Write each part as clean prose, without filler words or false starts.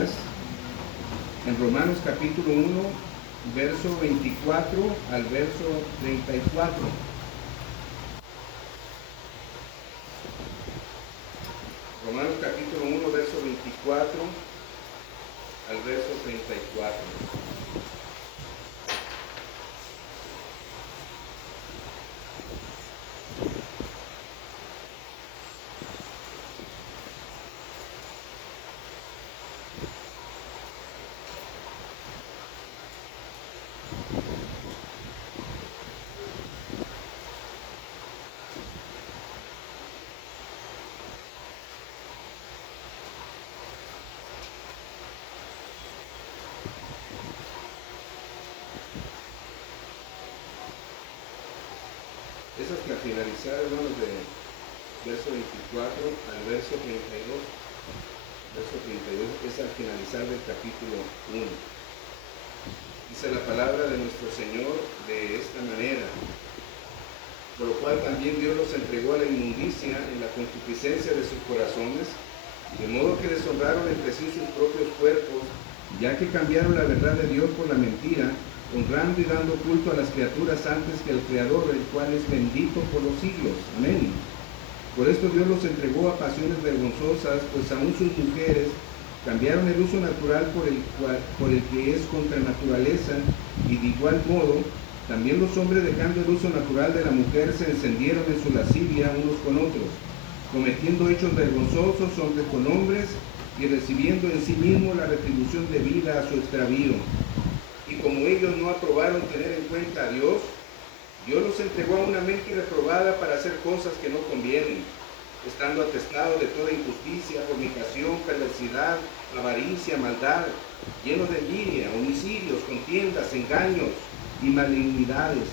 En Romanos capítulo 1, verso 24 al verso 34. Romanos capítulo 1, verso 24 al verso 34. Es hasta finalizar, hermanos, de verso 24 al verso 32. Verso 32 es al finalizar del capítulo 1. Dice la palabra de nuestro Señor de esta manera: por lo cual también Dios los entregó a la inmundicia en la concupiscencia de sus corazones, de modo que deshonraron entre sí sus propios cuerpos, ya que cambiaron la verdad de Dios por la mentira, honrando y dando culto a las criaturas antes que al Creador, el cual es bendito por los siglos. Amén. Por esto Dios los entregó a pasiones vergonzosas, pues aún sus mujeres cambiaron el uso natural por el que es contra naturaleza, y de igual modo también los hombres, dejando el uso natural de la mujer, se encendieron en su lascivia unos con otros, cometiendo hechos vergonzosos hombres con hombres, y recibiendo en sí mismos la retribución debida a su extravío. Y como ellos no aprobaron tener en cuenta a Dios, Dios los entregó a una mente reprobada para hacer cosas que no convienen, estando atestados de toda injusticia, fornicación, perversidad, avaricia, maldad, llenos de envidia, homicidios, contiendas, engaños y malignidades,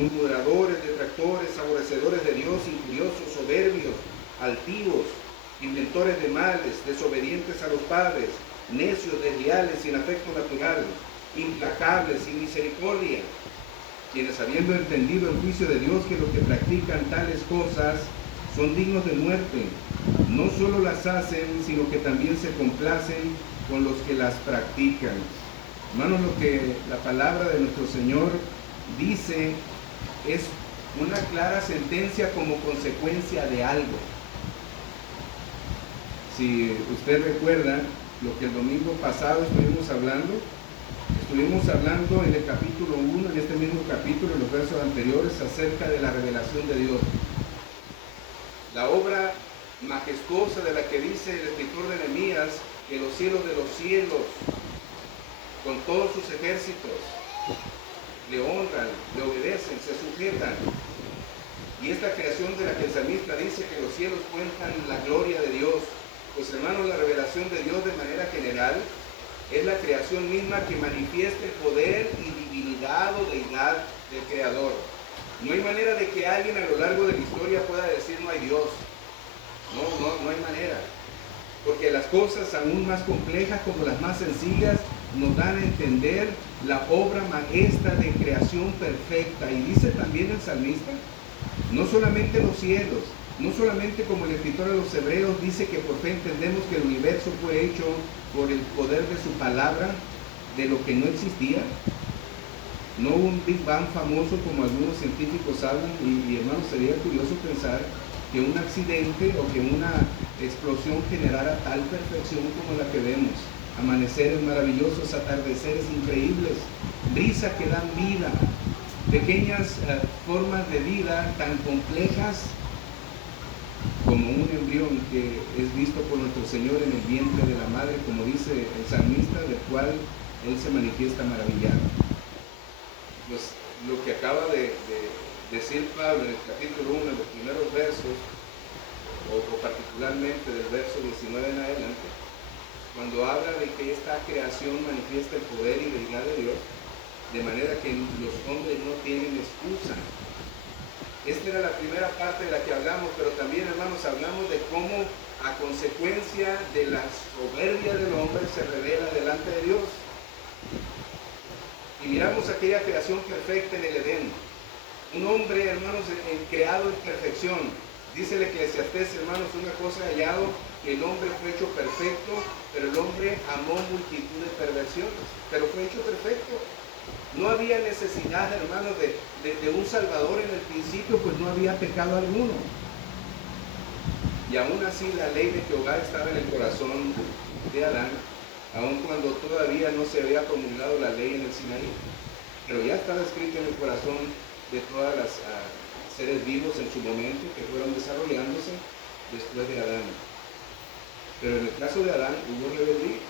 murmuradores, detractores, aborrecedores de Dios, injuriosos, soberbios, altivos, inventores de males, desobedientes a los padres, necios, desleales, sin afecto natural, implacables, sin misericordia, quienes, habiendo entendido el juicio de Dios, que los que practican tales cosas son dignos de muerte, no solo las hacen, sino que también se complacen con los que las practican. Hermanos, lo que la palabra de nuestro Señor dice es una clara sentencia como consecuencia de algo. Si usted recuerda lo que el domingo pasado estuvimos hablando en el capítulo 1, en este mismo capítulo, en los versos anteriores, acerca de la revelación de Dios. La obra majestuosa de la que dice el escritor de Nehemías, que los cielos de los cielos, con todos sus ejércitos, le honran, le obedecen, se sujetan. Y esta creación de la que el salmista dice que los cielos cuentan la gloria de Dios. Pues hermanos, la revelación de Dios de manera general es la creación misma que manifiesta el poder y divinidad o deidad del Creador. No hay manera de que alguien a lo largo de la historia pueda decir no hay Dios. No hay manera. Porque las cosas aún más complejas como las más sencillas nos dan a entender la obra maestra de creación perfecta. Y dice también el salmista, no solamente los cielos, no solamente como el escritor de los Hebreos dice que por fe entendemos que el universo fue hecho por el poder de su palabra, de lo que no existía, no un Big Bang famoso como algunos científicos hablan, y hermanos, sería curioso pensar que un accidente o que una explosión generara tal perfección como la que vemos, amaneceres maravillosos, atardeceres increíbles, brisas que dan vida, pequeñas formas de vida tan complejas como un embrión que es visto por nuestro Señor en el vientre de la madre, como dice el salmista, del cual Él se manifiesta maravillado. Pues lo que acaba de decir Pablo en el capítulo 1, en los primeros versos, o particularmente del verso 19 en adelante, cuando habla de que esta creación manifiesta el poder y deidad de Dios, de manera que los hombres no tienen excusa. Esta era la primera parte de la que hablamos, pero también, hermanos, hablamos de cómo a consecuencia de la soberbia del hombre se revela delante de Dios. Y miramos aquella creación perfecta en el Edén. Un hombre, hermanos, creado en perfección. Dice el Eclesiastés, hermanos, una cosa he hallado, que el hombre fue hecho perfecto, pero el hombre amó multitud de perversiones, pero fue hecho perfecto. No había necesidad, hermanos, de un Salvador en el principio, pues no había pecado alguno. Y aún así la ley de Jehová estaba en el corazón de Adán, aun cuando todavía no se había promulgado la ley en el Sinaí. Pero ya estaba escrito en el corazón de todas las seres vivos en su momento que fueron desarrollándose después de Adán. Pero en el caso de Adán hubo rebeldía.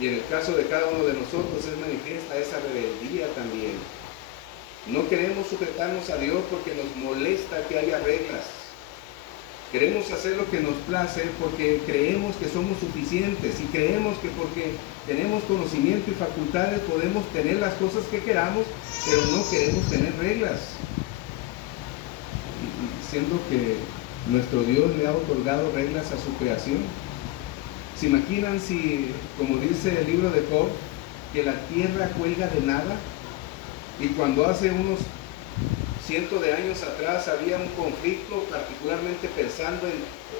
Y en el caso de cada uno de nosotros es manifiesta esa rebeldía también. No queremos sujetarnos a Dios porque nos molesta que haya reglas. Queremos hacer lo que nos place porque creemos que somos suficientes y creemos que porque tenemos conocimiento y facultades podemos tener las cosas que queramos, pero no queremos tener reglas. Siendo que nuestro Dios le ha otorgado reglas a su creación. ¿Se imaginan si, como dice el libro de Job, que la tierra cuelga de nada? Y cuando hace unos cientos de años atrás había un conflicto, particularmente pensando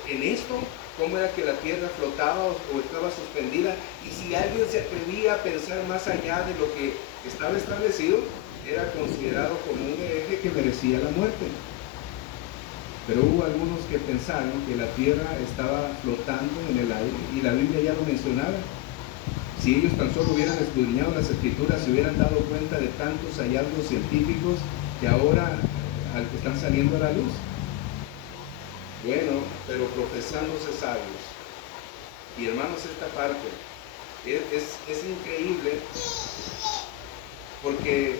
en esto, cómo era que la tierra flotaba o estaba suspendida, y si alguien se atrevía a pensar más allá de lo que estaba establecido, era considerado como un hereje que merecía la muerte. Pero hubo algunos que pensaron que la tierra estaba flotando en el aire, y la Biblia ya lo mencionaba. Si ellos tan solo hubieran escudriñado las Escrituras, se hubieran dado cuenta de tantos hallazgos científicos que ahora están saliendo a la luz. Bueno, pero profesándose sabios. Y hermanos, esta parte es increíble, porque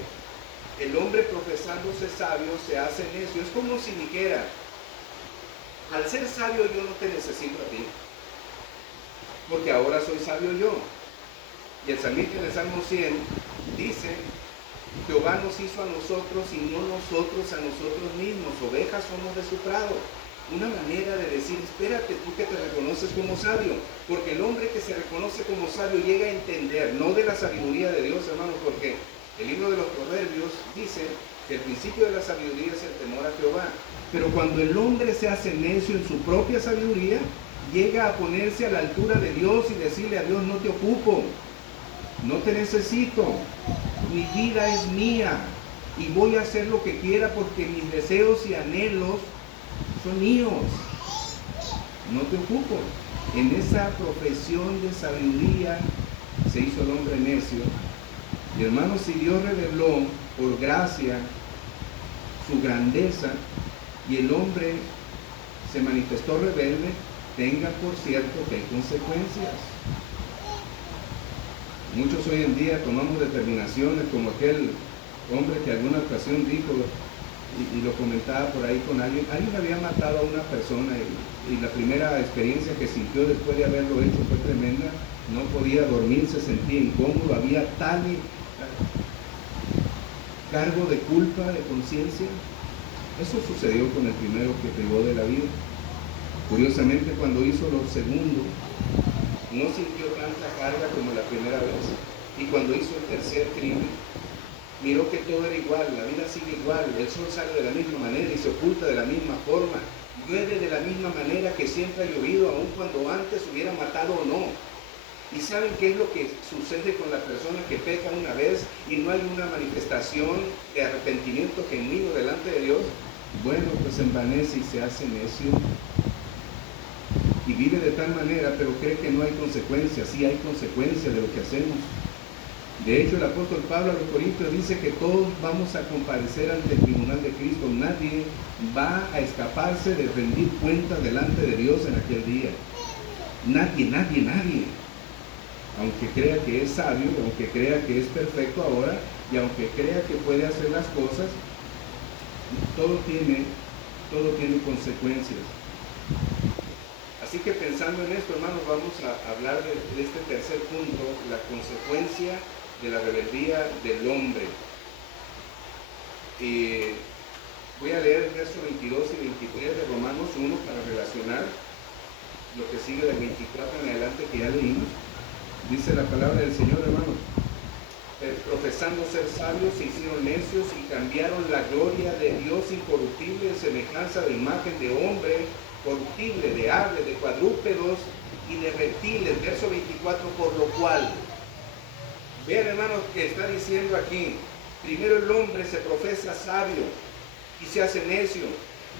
el hombre profesándose sabio se hace necio. Es como si dijera: al ser sabio yo no te necesito a ti, porque ahora soy sabio yo. Y el salmista en el Salmo 100 dice: Jehová nos hizo a nosotros y no nosotros a nosotros mismos, ovejas somos de su prado. Una manera de decir: espérate, tú que te reconoces como sabio, porque el hombre que se reconoce como sabio llega a entender, no de la sabiduría de Dios, hermanos, porque el libro de los Proverbios dice que el principio de la sabiduría es el temor a Jehová. Pero cuando el hombre se hace necio en su propia sabiduría, llega a ponerse a la altura de Dios y decirle a Dios: no te ocupo, no te necesito, mi vida es mía y voy a hacer lo que quiera porque mis deseos y anhelos son míos, no te ocupo. En esa profesión de sabiduría se hizo el hombre necio. Y hermanos, si Dios reveló por gracia su grandeza y el hombre se manifestó rebelde, tenga por cierto que hay consecuencias. Muchos hoy en día tomamos determinaciones como aquel hombre que alguna ocasión dijo, y lo comentaba por ahí con alguien había matado a una persona y la primera experiencia que sintió después de haberlo hecho fue tremenda. No podía dormir, se sentía incómodo, había tal cargo de culpa, de conciencia. Eso sucedió con el primero que privó de la vida. Curiosamente, cuando hizo lo segundo, no sintió tanta carga como la primera vez. Y cuando hizo el tercer crimen, miró que todo era igual, la vida sigue igual, el sol sale de la misma manera y se oculta de la misma forma, llueve de la misma manera que siempre ha llovido, aun cuando antes hubiera matado o no. ¿Y saben qué es lo que sucede con la persona que peca una vez y no hay una manifestación de arrepentimiento genuino delante de Dios? Bueno, pues se envanece y se hace necio. Y vive de tal manera, pero cree que no hay consecuencias. Sí hay consecuencias de lo que hacemos. De hecho, el apóstol Pablo a los Corintios dice que todos vamos a comparecer ante el tribunal de Cristo. Nadie va a escaparse de rendir cuentas delante de Dios en aquel día. Nadie, nadie, nadie. Aunque crea que es sabio, aunque crea que es perfecto ahora, y aunque crea que puede hacer las cosas, todo tiene consecuencias. Así que pensando en esto, hermanos, vamos a hablar de este tercer punto, la consecuencia de la rebeldía del hombre. Voy a leer el verso 22 y 23 de Romanos 1 para relacionar lo que sigue del 24 en adelante que ya leímos. Dice la palabra del Señor, hermanos: profesando ser sabios, se hicieron necios y cambiaron la gloria de Dios incorruptible en semejanza de imagen de hombre corruptible, de aves, de cuadrúpedos y de reptiles. Verso 24, por lo cual. Vean, hermanos, que está diciendo aquí. Primero el hombre se profesa sabio y se hace necio.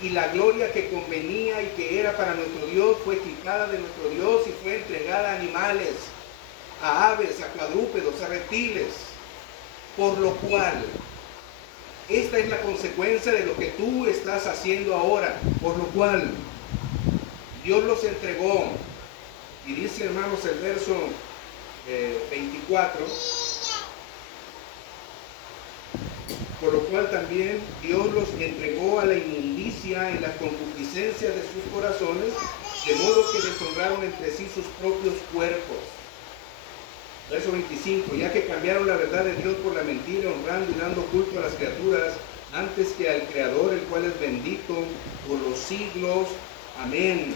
Y la gloria que convenía y que era para nuestro Dios fue quitada de nuestro Dios y fue entregada a animales, a aves, a cuadrúpedos, a reptiles. Por lo cual, esta es la consecuencia de lo que tú estás haciendo ahora. Por lo cual, Dios los entregó. Y dice, hermanos, el verso 24. Por lo cual también Dios los entregó a la inmundicia en las concupiscencias de sus corazones, de modo que deshonraron entre sí sus propios cuerpos. Verso 25, ya que cambiaron la verdad de Dios por la mentira, honrando y dando culto a las criaturas, antes que al Creador, el cual es bendito por los siglos. Amén.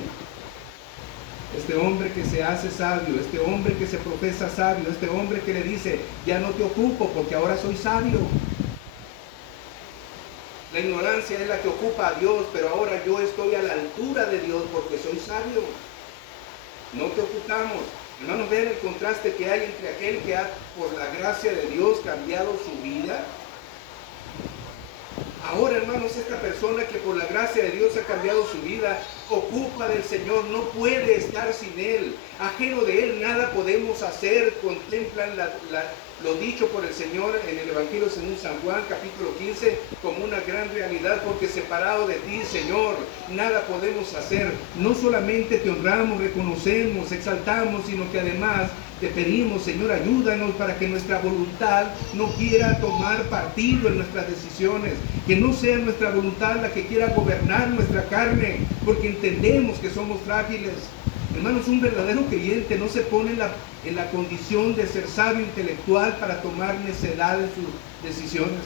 Este hombre que se hace sabio, este hombre que se profesa sabio, este hombre que le dice, ya no te ocupo porque ahora soy sabio. La ignorancia es la que ocupa a Dios, pero ahora yo estoy a la altura de Dios porque soy sabio. No te ocupamos. Hermanos, vean el contraste que hay entre aquel que ha, por la gracia de Dios, cambiado su vida. Ahora, hermanos, esta persona que por la gracia de Dios ha cambiado su vida, ocupa del Señor, no puede estar sin Él. Ajeno de Él nada podemos hacer. Contemplan lo dicho por el Señor en el Evangelio según San Juan, capítulo 15, como una gran realidad, porque separado de ti, Señor, nada podemos hacer. No solamente te honramos, reconocemos, exaltamos, sino que además te pedimos, Señor, ayúdanos para que nuestra voluntad no quiera tomar partido en nuestras decisiones, que no sea nuestra voluntad la que quiera gobernar nuestra carne, porque entendemos que somos frágiles. Hermanos, un verdadero creyente no se pone en la condición de ser sabio intelectual para tomar necedad en sus decisiones.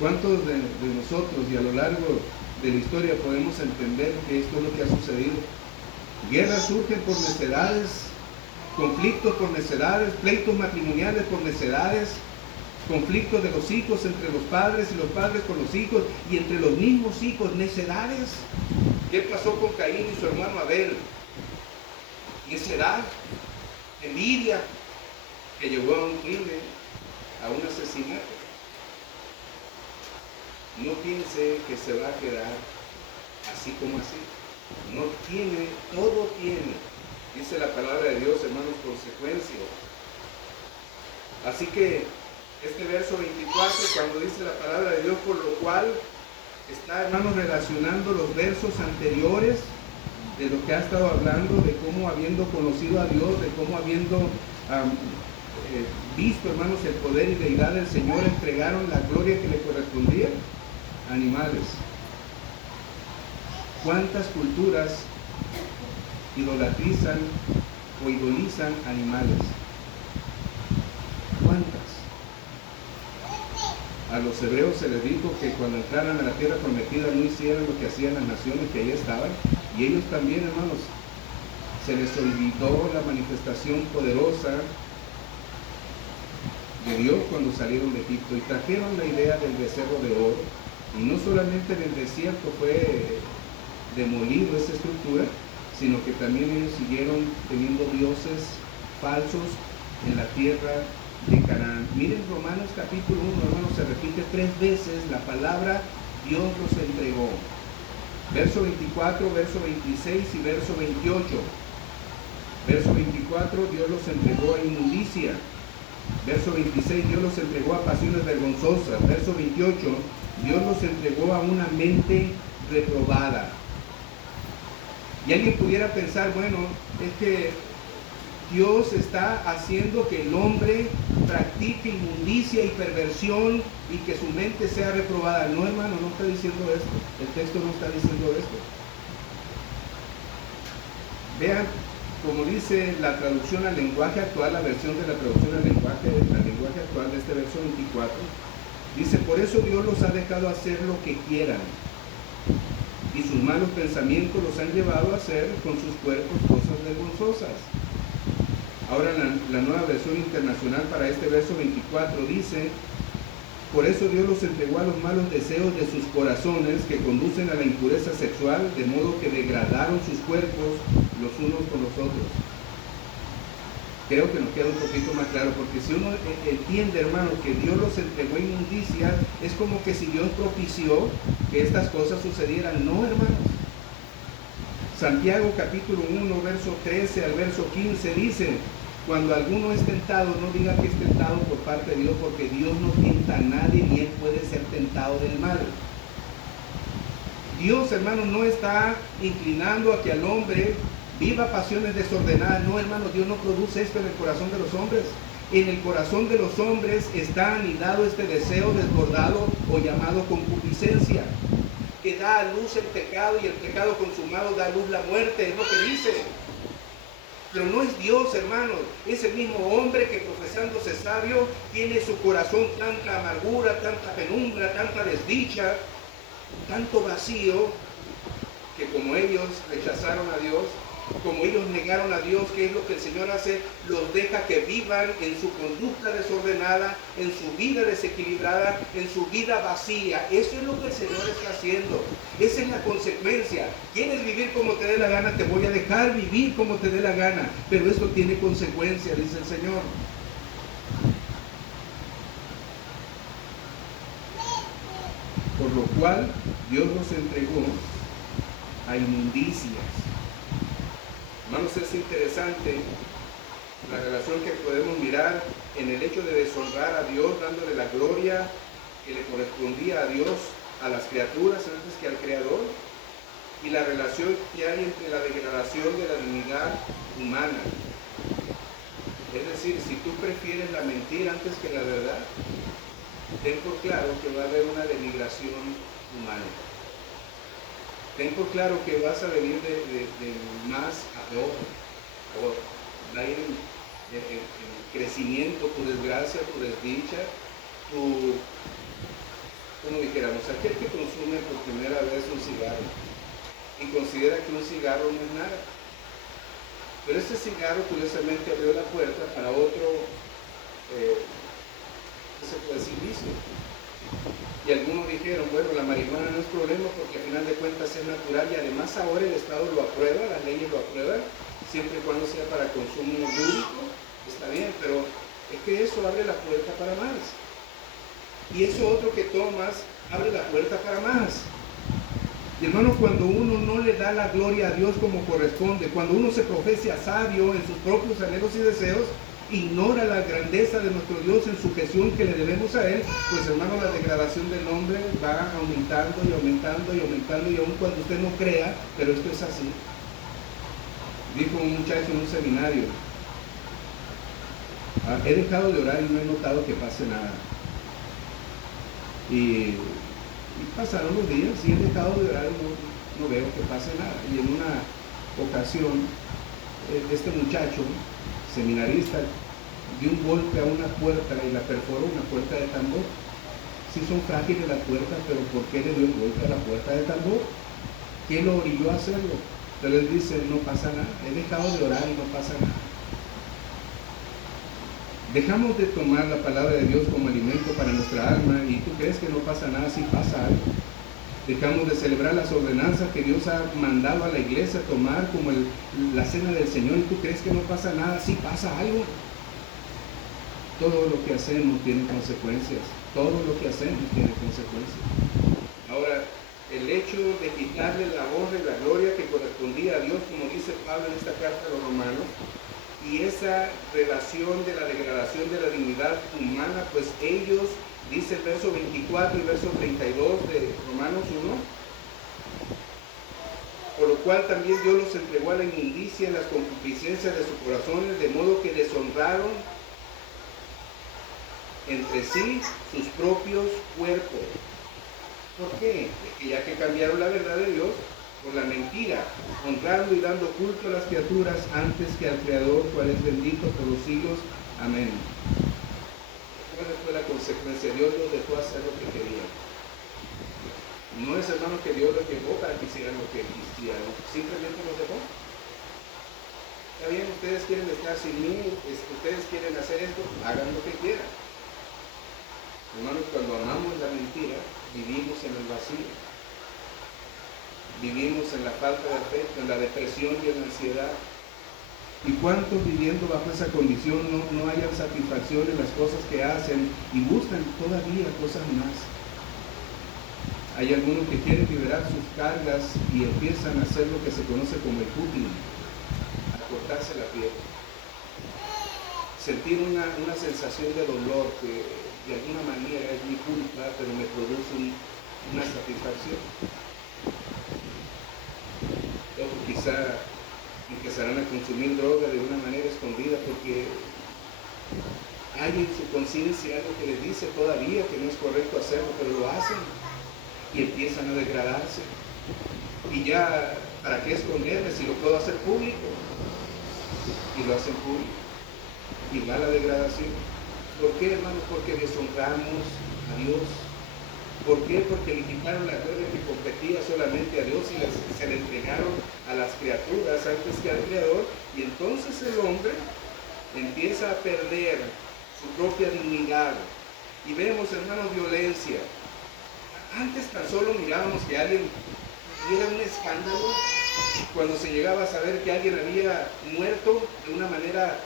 ¿Cuántos de nosotros y a lo largo de la historia podemos entender que esto es lo que ha sucedido? Guerras surgen por necedades, conflictos por necedades, pleitos matrimoniales por necedades, conflictos de los hijos entre los padres y los padres con los hijos y entre los mismos hijos, necedades. ¿Qué pasó con Caín y su hermano Abel? Necedad, envidia, que llevó a un crimen, a un asesinato. No piense que se va a quedar así como así. No tiene, todo tiene, dice la palabra de Dios, hermanos, consecuencias. Así que este verso 24, cuando dice la palabra de Dios, por lo cual, está, hermanos, relacionando los versos anteriores de lo que ha estado hablando, de cómo habiendo conocido a Dios, de cómo habiendo visto, hermanos, el poder y deidad del Señor, entregaron la gloria que le correspondía a animales. ¿Cuántas culturas idolatrizan o idolizan animales? ¿Cuántas? A los hebreos se les dijo que cuando entraran a la tierra prometida no hicieran lo que hacían las naciones que ahí estaban, y ellos también, hermanos, se les olvidó la manifestación poderosa de Dios cuando salieron de Egipto y trajeron la idea del becerro de oro, y no solamente en el desierto fue demolido esa estructura, sino que también ellos siguieron teniendo dioses falsos en la tierra de Canaán. Miren Romanos capítulo 1, hermanos, se repite 3 veces la palabra Dios los entregó. Verso 24, verso 26 y verso 28. Verso 24, Dios los entregó a inmundicia. Verso 26, Dios los entregó a pasiones vergonzosas. Verso 28, Dios los entregó a una mente reprobada. Y alguien pudiera pensar, bueno, es que Dios está haciendo que el hombre practique inmundicia y perversión y que su mente sea reprobada. No, hermano, no está diciendo esto. El texto no está diciendo esto. Vean, como dice la traducción al lenguaje actual, la versión de la traducción al lenguaje actual de este verso 24, dice, por eso Dios los ha dejado hacer lo que quieran, y sus malos pensamientos los han llevado a hacer con sus cuerpos cosas vergonzosas. Ahora la nueva versión internacional para este verso 24 dice, Por eso Dios los entregó a los malos deseos de sus corazones que conducen a la impureza sexual, de modo que degradaron sus cuerpos los unos con los otros. Creo que nos queda un poquito más claro, porque si uno entiende, hermano, que Dios los entregó a inmundicias, es como que si Dios propició que estas cosas sucedieran. No, hermanos. Santiago capítulo 1, verso 13 al verso 15 dice: cuando alguno es tentado, no diga que es tentado por parte de Dios, porque Dios no tienta a nadie, ni él puede ser tentado del mal. Dios, hermano, no está inclinando a que al hombre viva pasiones desordenadas. No, hermano, Dios no produce esto en el corazón de los hombres. En el corazón de los hombres está anidado este deseo desbordado o llamado concupiscencia, que da a luz el pecado, y el pecado consumado da a luz la muerte, es lo que dice. Pero no es Dios, hermanos, es el mismo hombre que, profesándose sabio, tiene en su corazón tanta amargura, tanta penumbra, tanta desdicha, tanto vacío, que como ellos rechazaron a Dios, como ellos negaron a Dios, ¿qué es lo que el Señor hace? Los deja que vivan en su conducta desordenada, en su vida desequilibrada, en su vida vacía. Eso es lo que el Señor está haciendo. Esa es la consecuencia. ¿Quieres vivir como te dé la gana? Te voy a dejar vivir como te dé la gana. Pero esto tiene consecuencia, dice el Señor. Por lo cual Dios los entregó a inmundicias. Hermanos, es interesante la relación que podemos mirar en el hecho de deshonrar a Dios, dándole la gloria que le correspondía a Dios, a las criaturas antes que al Creador, y la relación que hay entre la degradación de la dignidad humana. Es decir, si tú prefieres la mentira antes que la verdad, ten por claro que va a haber una denigración humana. Ten por claro que vas a venir de más a peor, o va a ir en crecimiento tu desgracia, tu desdicha, como dijéramos, aquel que consume por primera vez un cigarro y considera que un cigarro no es nada. Pero ese cigarro curiosamente abrió la puerta para otro, ¿qué se puede decir? Vicio. Y algunos dijeron, bueno, la marihuana no es problema porque al final de cuentas es natural, y además ahora el Estado lo aprueba, las leyes lo aprueban, siempre y cuando sea para consumo lúdico, está bien, pero es que eso abre la puerta para más. Y eso otro que tomas abre la puerta para más. Y hermanos, cuando uno no le da la gloria a Dios como corresponde, cuando uno se profesa sabio en sus propios anhelos y deseos, ignora la grandeza de nuestro Dios en sujeción que le debemos a Él, pues hermano, la degradación del hombre va aumentando y aumentando y aumentando, y aun cuando usted no crea, pero esto es así. Dijo un muchacho en un seminario: he dejado de orar y no he notado que pase nada. Y pasaron los días y he dejado de orar y no veo que pase nada. Y en una ocasión, este muchacho, seminarista, dio un golpe a una puerta y la perforó, una puerta de tambor. Sí son frágiles las puertas, pero ¿por qué le dio el golpe a la puerta de tambor? ¿Qué lo orilló a hacerlo? Pero él dice, no pasa nada, he dejado de orar y no pasa nada. Dejamos de tomar la palabra de Dios como alimento para nuestra alma, y tú crees que no pasa nada, sí pasa algo. Dejamos de celebrar las ordenanzas que Dios ha mandado a la iglesia a tomar como la cena del Señor, y tú crees que no pasa nada, sí pasa algo. Todo lo que hacemos tiene consecuencias, todo lo que hacemos tiene consecuencias. Ahora, el hecho de quitarle la honra y la gloria que correspondía a Dios, como dice Pablo en esta carta a los romanos, y esa relación de la degradación de la dignidad humana, pues ellos, dice el verso 24 y verso 32 de Romanos 1, por lo cual también Dios los entregó a la inmundicia en las concupiscencias de sus corazones, de modo que deshonraron entre sí sus propios cuerpos. ¿Por qué? Porque ya que cambiaron la verdad de Dios por la mentira, honrando y dando culto a las criaturas antes que al Creador, cual es bendito por los siglos. Amén. ¿Cuál fue la consecuencia? Dios los dejó hacer lo que querían. No es, hermano, que Dios los llevó para que hicieran lo que quisieran, simplemente los dejó. Está bien, ustedes quieren estar sin mí, ustedes quieren hacer esto, hagan lo que quieran. Hermanos, cuando amamos la mentira, vivimos en el vacío. Vivimos en la falta de afecto, en la depresión y en la ansiedad. ¿Y cuántos viviendo bajo esa condición no hayan satisfacción en las cosas que hacen y buscan todavía cosas más? Hay algunos que quieren liberar sus cargas y empiezan a hacer lo que se conoce como el cutting, a cortarse la piel. Sentir una sensación de dolor que de alguna manera es mi culpa, pero me produce una satisfacción. Otros quizá empezarán a consumir droga de una manera escondida porque hay en su conciencia algo que les dice todavía que no es correcto hacerlo, pero lo hacen y empiezan a degradarse. Y ya, ¿para qué esconderme si lo puedo hacer público? Y lo hacen público. Y va la degradación. ¿Por qué, hermanos? Porque deshonramos a Dios. ¿Por qué? Porque le quitaron la gloria que competía solamente a Dios y se le entregaron a las criaturas antes que al Creador. Y entonces el hombre empieza a perder su propia dignidad. Y vemos, hermanos, violencia. Antes tan solo mirábamos que alguien diera un escándalo cuando se llegaba a saber que alguien había muerto de una manera,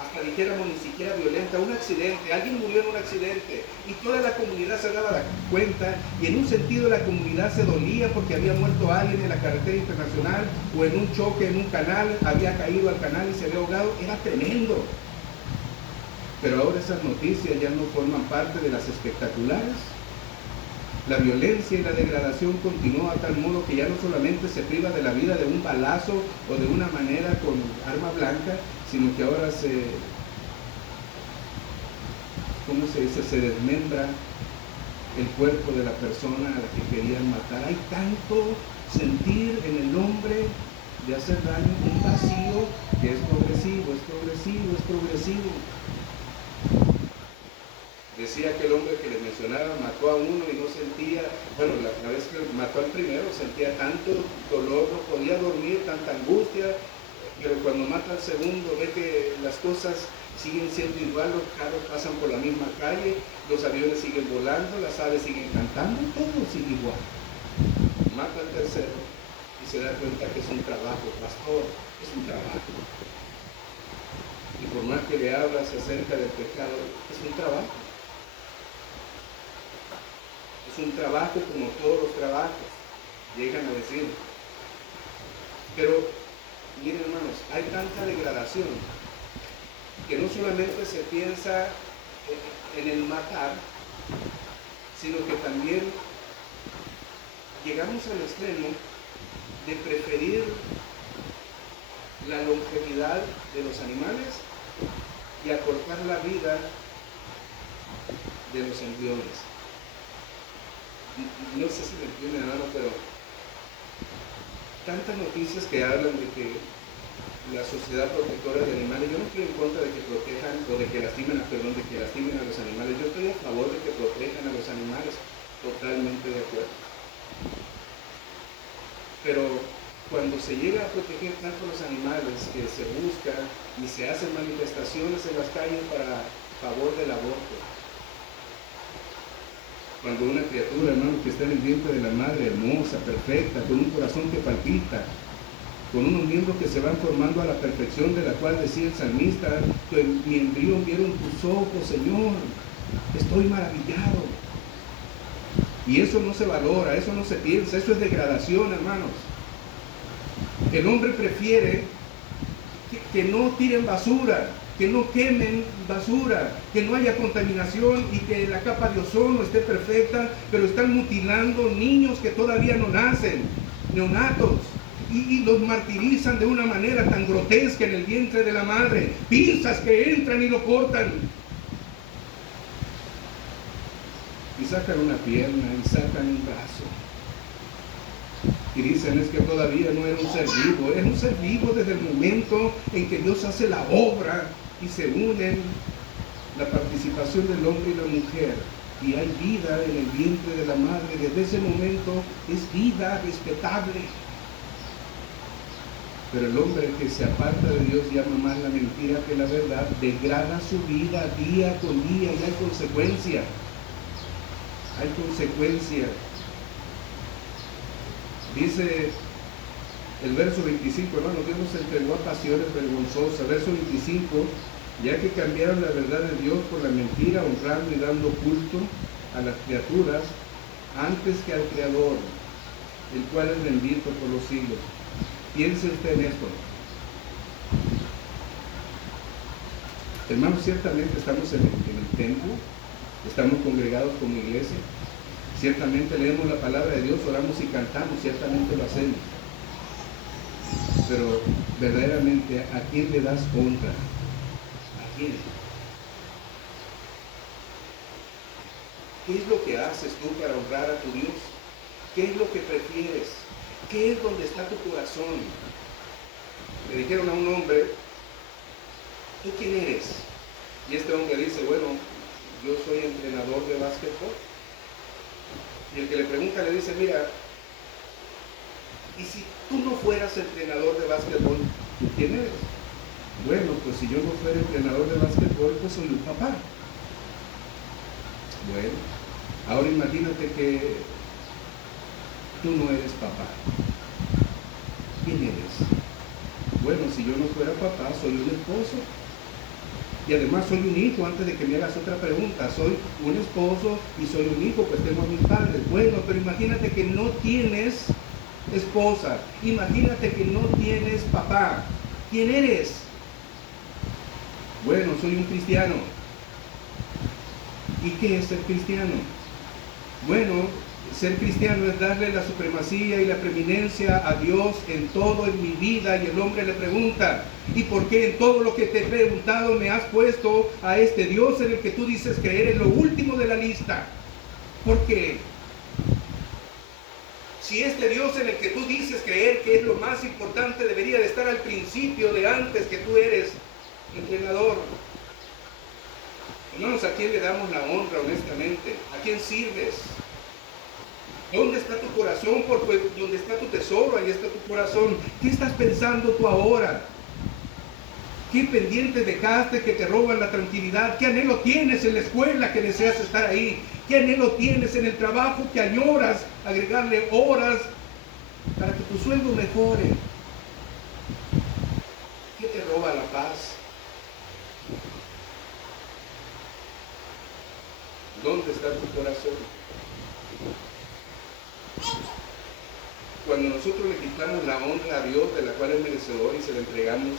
hasta dijéramos ni siquiera violenta, un accidente, alguien murió en un accidente y toda la comunidad se daba cuenta y en un sentido la comunidad se dolía porque había muerto alguien en la carretera internacional o en un choque en un canal, había caído al canal y se había ahogado, era tremendo. Pero ahora esas noticias ya no forman parte de las espectaculares. La violencia y la degradación continúa a tal modo que ya no solamente se priva de la vida de un balazo o de una manera con arma blanca, sino que ahora se desmembra el cuerpo de la persona a la que querían matar. Hay tanto sentir en el hombre de hacer daño, un vacío que es progresivo, es progresivo, es progresivo. Decía que el hombre que les mencionaba mató a uno y no sentía, bueno, la vez que mató al primero sentía tanto dolor, no podía dormir, tanta angustia, pero cuando mata al segundo ve que las cosas siguen siendo igual, los carros pasan por la misma calle, los aviones siguen volando, las aves siguen cantando, todo sigue igual. Mata al tercero y se da cuenta que es un trabajo, pastor, es un trabajo. Y por más que le hablas acerca del pecado, es un trabajo. Es un trabajo como todos los trabajos, llegan a decir. Pero, miren hermanos, hay tanta degradación que no solamente se piensa en el matar, sino que también llegamos al extremo de preferir la longevidad de los animales y acortar la vida de los embriones. No sé si me entienden, hermano, pero tantas noticias que hablan de que la Sociedad Protectora de Animales, yo no estoy en contra de que protejan o de que lastimen a los animales, yo estoy a favor de que protejan a los animales, totalmente de acuerdo. Pero cuando se llega a proteger tanto a los animales que se busca y se hacen manifestaciones en las calles para favor del aborto, cuando una criatura, hermano, que está en el vientre de la madre, hermosa, perfecta, con un corazón que palpita, con unos miembros que se van formando a la perfección de la cual decía el salmista, que mi embrión vieron tus ojos, Señor, estoy maravillado. Y eso no se valora, eso no se piensa, eso es degradación, hermanos. El hombre prefiere que no tiren basura, que no quemen basura, que no haya contaminación y que la capa de ozono esté perfecta, pero están mutilando niños que todavía no nacen, neonatos, y los martirizan de una manera tan grotesca en el vientre de la madre, pinzas que entran y lo cortan, y sacan una pierna y sacan un brazo. Y dicen es que todavía no era un ser vivo, es un ser vivo desde el momento en que Dios hace la obra y se unen la participación del hombre y la mujer y hay vida en el vientre de la madre. Desde ese momento es vida respetable. Pero el hombre que se aparta de Dios y ama más la mentira que la verdad, degrada su vida día con día y hay consecuencia. Hay consecuencia. Dice el verso 25, hermano, Dios nos entregó a pasiones vergonzosas. Verso 25, ya que cambiaron la verdad de Dios por la mentira, honrando y dando culto a las criaturas antes que al Creador, el cual es bendito por los siglos. Piense usted en esto. Hermanos, ciertamente estamos en el templo, estamos congregados como iglesia, ciertamente leemos la palabra de Dios, oramos y cantamos, ciertamente lo hacemos. Pero verdaderamente, ¿a quién le das honra? ¿A quién? ¿Qué es lo que haces tú para honrar a tu Dios? ¿Qué es lo que prefieres? ¿Qué es donde está tu corazón? Le dijeron a un hombre, ¿tú quién eres? Y este hombre dice, bueno, yo soy entrenador de básquetbol. Y el que le pregunta le dice, mira, ¿y si tú no fueras entrenador de básquetbol, tú quién eres? Bueno, pues si yo no fuera entrenador de básquetbol, pues soy un papá. Bueno, ahora imagínate que tú no eres papá. ¿Quién eres? Bueno, si yo no fuera papá, soy un esposo. Y además soy un hijo, antes de que me hagas otra pregunta. Soy un esposo y soy un hijo, pues tengo a mis padres. Bueno, pero imagínate que no tienes esposa. Imagínate que no tienes papá. ¿Quién eres? Bueno, soy un cristiano. ¿Y qué es ser cristiano? Bueno, ser cristiano es darle la supremacía y la preeminencia a Dios en todo en mi vida. Y el hombre le pregunta, ¿y por qué en todo lo que te he preguntado me has puesto a este Dios en el que tú dices creer en lo último de la lista? ¿Por qué? Si este Dios en el que tú dices creer que es lo más importante debería de estar al principio de antes que tú eres entrenador. Hermanos, ¿a quién le damos la honra honestamente? ¿A quién sirves? ¿Dónde está tu corazón? Porque donde está tu tesoro, ahí está tu corazón. ¿Qué estás pensando tú ahora? ¿Qué pendientes dejaste que te roban la tranquilidad? ¿Qué anhelo tienes en la escuela que deseas estar ahí? ¿Qué anhelo tienes en el trabajo que añoras agregarle horas para que tu sueldo mejore? ¿Qué te roba la paz? ¿Dónde está tu corazón? Cuando nosotros le quitamos la honra a Dios de la cual es merecedor y se la entregamos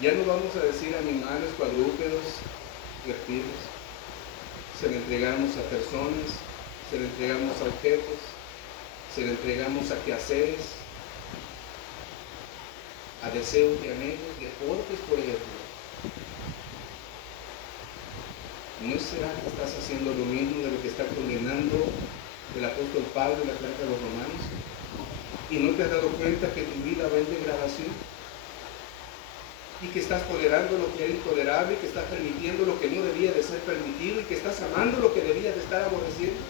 ya no vamos a decir animales, cuadrúpedos, reptiles, se le entregamos a personas, se le entregamos a objetos, se le entregamos a quehaceres, a deseos y anhelos, deportes, por ejemplo. ¿No será que estás haciendo lo mismo de lo que está condenando el apóstol Pablo en la carta de los Romanos? ¿Y no te has dado cuenta que tu vida va en degradación? Y que estás tolerando lo que es intolerable, que estás permitiendo lo que no debía de ser permitido, y que estás amando lo que debía de estar aborreciendo,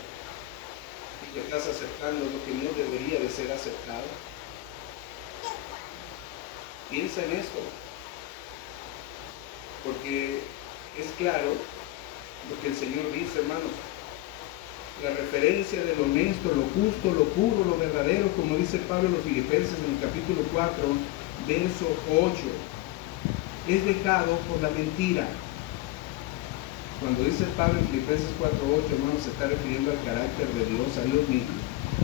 y que estás aceptando lo que no debería de ser aceptado. Piensa en esto, porque es claro lo que el Señor dice, hermanos. La referencia de lo honesto, lo justo, lo puro, lo verdadero, como dice Pablo en los Filipenses en el capítulo 4, verso 8, es dejado por la mentira. Cuando dice Pablo en Filipenses 4:8, hermanos, se está refiriendo al carácter de Dios, a Dios mismo.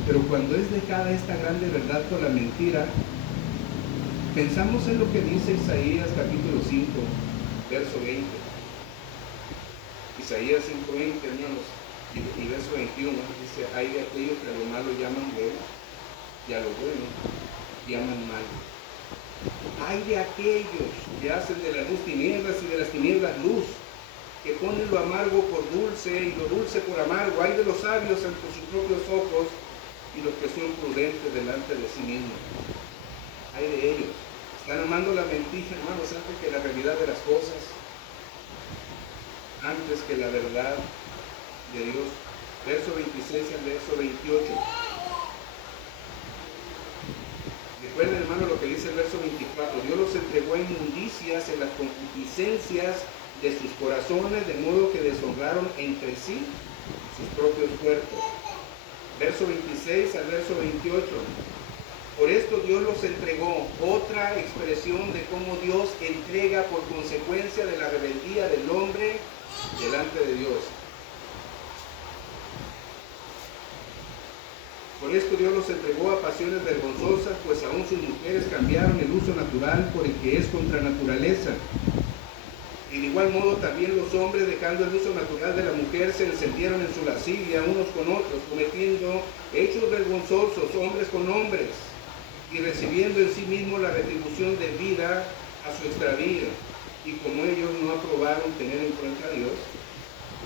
Pero cuando es dejada esta grande verdad por la mentira, pensamos en lo que dice Isaías capítulo 5, verso 20. Isaías 5:20, hermanos, y verso 21, dice, hay de aquellos que a lo malo llaman bueno, y a lo bueno llaman mal. Hay de aquellos que hacen de la luz tinieblas y de las tinieblas luz, que ponen lo amargo por dulce y lo dulce por amargo. Hay de los sabios ante sus propios ojos y los que son prudentes delante de sí mismos. Hay de ellos. Están amando la mentira, hermanos, antes que la realidad de las cosas, antes que la verdad de Dios. Verso 26 al verso 28. Recuerden, hermano, lo que dice el verso 24. Dios los entregó a inmundicias en las concupiscencias de sus corazones, de modo que deshonraron entre sí sus propios cuerpos. Verso 26 al verso 28. Por esto Dios los entregó. Otra expresión de cómo Dios entrega por consecuencia de la rebeldía del hombre delante de Dios. Por esto Dios los entregó a pasiones vergonzosas, pues aún sus mujeres cambiaron el uso natural por el que es contra naturaleza. Y de igual modo también los hombres, dejando el uso natural de la mujer, se encendieron en su lascivia unos con otros, cometiendo hechos vergonzosos, hombres con hombres, y recibiendo en sí mismos la retribución debida a su extravío. Y como ellos no aprobaron tener en cuenta a Dios,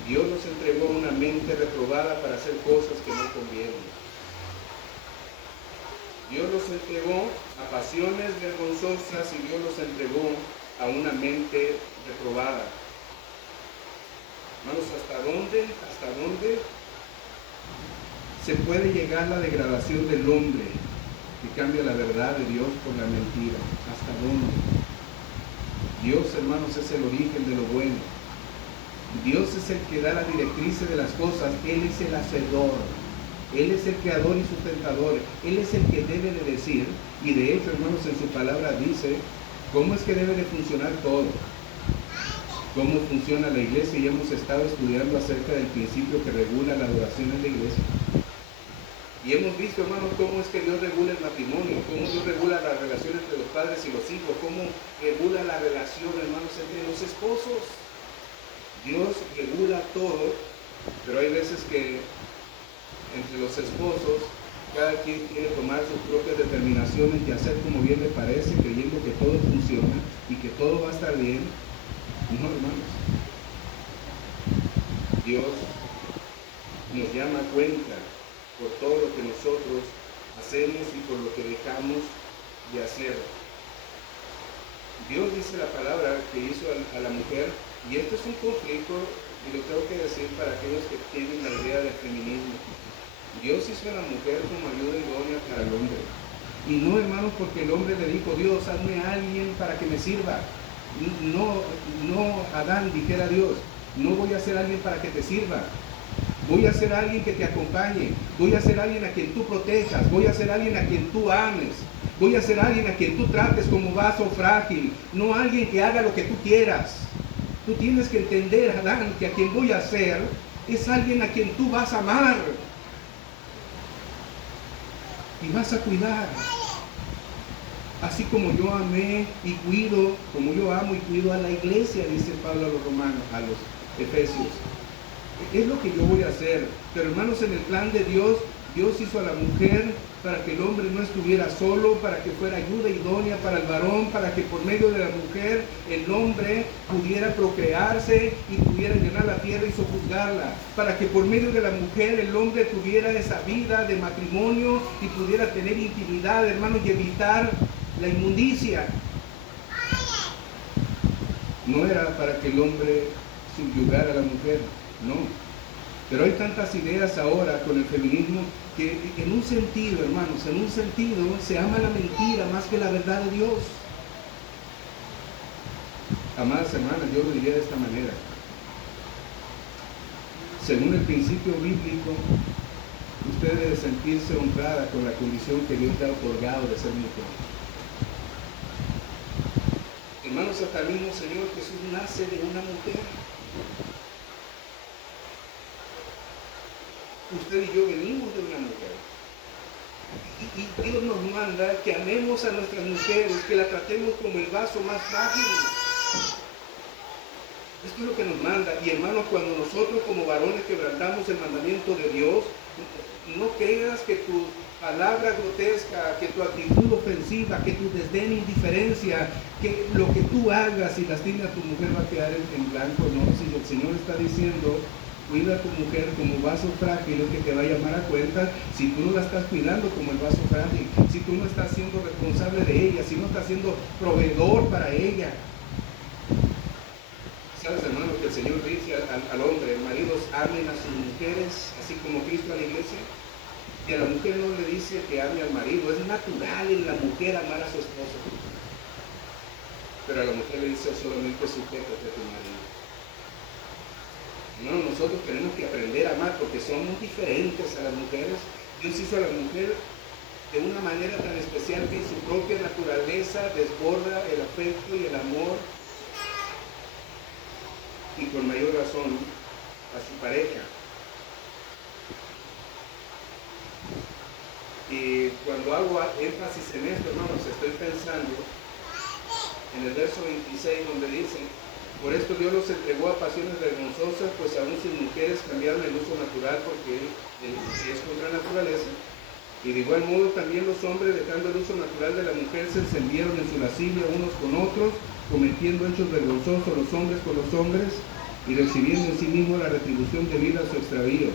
Dios los entregó a una mente reprobada para hacer cosas que no convienen. Dios los entregó a pasiones vergonzosas y Dios los entregó a una mente reprobada. Hermanos, ¿hasta dónde se puede llegar la degradación del hombre que cambia la verdad de Dios por la mentira? ¿Hasta dónde? Dios, hermanos, es el origen de lo bueno. Dios es el que da la directriz de las cosas. Él es el hacedor. Él es el creador y sustentador. Él es el que debe de decir, y de hecho, hermanos, en su palabra dice cómo es que debe de funcionar todo, cómo funciona la iglesia, y hemos estado estudiando acerca del principio que regula la adoración en la iglesia. Y hemos visto, hermanos, cómo es que Dios regula el matrimonio, cómo Dios regula las relaciones entre los padres y los hijos, cómo regula la relación, hermanos, entre los esposos. Dios regula todo, pero hay veces que entre los esposos cada quien quiere tomar sus propias determinaciones y hacer como bien le parece, creyendo que todo funciona y que todo va a estar bien. No, hermanos. Dios nos llama a cuenta por todo lo que nosotros hacemos y por lo que dejamos de hacer. Dios dice la palabra que hizo a la mujer, y esto es un conflicto, y lo tengo que decir para aquellos que tienen la idea del feminismo. Dios hizo a la mujer como ayuda idónea para el hombre. Y no, hermanos, porque el hombre le dijo, Dios, hazme a alguien para que me sirva. No, Adán, dijera Dios, no voy a ser alguien para que te sirva. Voy a ser alguien que te acompañe. Voy a ser alguien a quien tú protejas. Voy a ser alguien a quien tú ames. Voy a ser alguien a quien tú trates como vaso frágil. No alguien que haga lo que tú quieras. Tú tienes que entender, Adán, que a quien voy a ser es alguien a quien tú vas a amar. Y vas a cuidar. Así como yo amé y cuido, como yo amo y cuido a la iglesia, dice Pablo a los romanos, a los efesios. Es lo que yo voy a hacer. Pero hermanos, en el plan de Dios, Dios hizo a la mujer para que el hombre no estuviera solo, para que fuera ayuda idónea para el varón, para que por medio de la mujer el hombre pudiera procrearse y pudiera llenar la tierra y sojuzgarla, para que por medio de la mujer el hombre tuviera esa vida de matrimonio y pudiera tener intimidad, hermanos, y evitar la inmundicia. No era para que el hombre subyugara a la mujer, no. Pero hay tantas ideas ahora con el feminismo que en un sentido, hermanos, en un sentido se ama la mentira más que la verdad de Dios. Amadas hermanas, yo lo diría de esta manera. Según el principio bíblico, usted debe sentirse honrada con la condición que Dios le ha otorgado de ser mujer. Hermanos, hasta el mismo Señor Jesús nace de una mujer. Usted y yo venimos de una mujer. Y Dios nos manda que amemos a nuestras mujeres, que la tratemos como el vaso más frágil. Esto es lo que nos manda. Y hermanos, cuando nosotros como varones quebrantamos el mandamiento de Dios, no creas que tu palabra grotesca, que tu actitud ofensiva, que tu desdén e indiferencia, que lo que tú hagas y lastime a tu mujer va a quedar en blanco. No, si el Señor está diciendo, cuida a tu mujer como vaso frágil, que te va a llamar a cuenta si tú no la estás cuidando como el vaso frágil, si tú no estás siendo responsable de ella, si no estás siendo proveedor para ella. ¿Sabes, hermano, que el Señor dice al hombre, maridos, amen a sus mujeres, así como Cristo a la iglesia? Y a la mujer no le dice que ame al marido, es natural en la mujer amar a su esposo. Pero a la mujer le dice solamente sujétate a tu marido. No, nosotros tenemos que aprender a amar porque somos diferentes a las mujeres. Dios hizo a la mujer de una manera tan especial que en su propia naturaleza desborda el afecto y el amor, y con mayor razón a su pareja. Y cuando hago énfasis en esto, hermanos, estoy pensando en el verso 26 donde dice: por esto Dios los entregó a pasiones vergonzosas, pues aún sus mujeres cambiaron el uso natural porque es contra naturaleza. Y de igual modo también los hombres, dejando el uso natural de la mujer, se encendieron en su lascivia unos con otros, cometiendo hechos vergonzosos los hombres con los hombres y recibiendo en sí mismos la retribución debida a su extravío.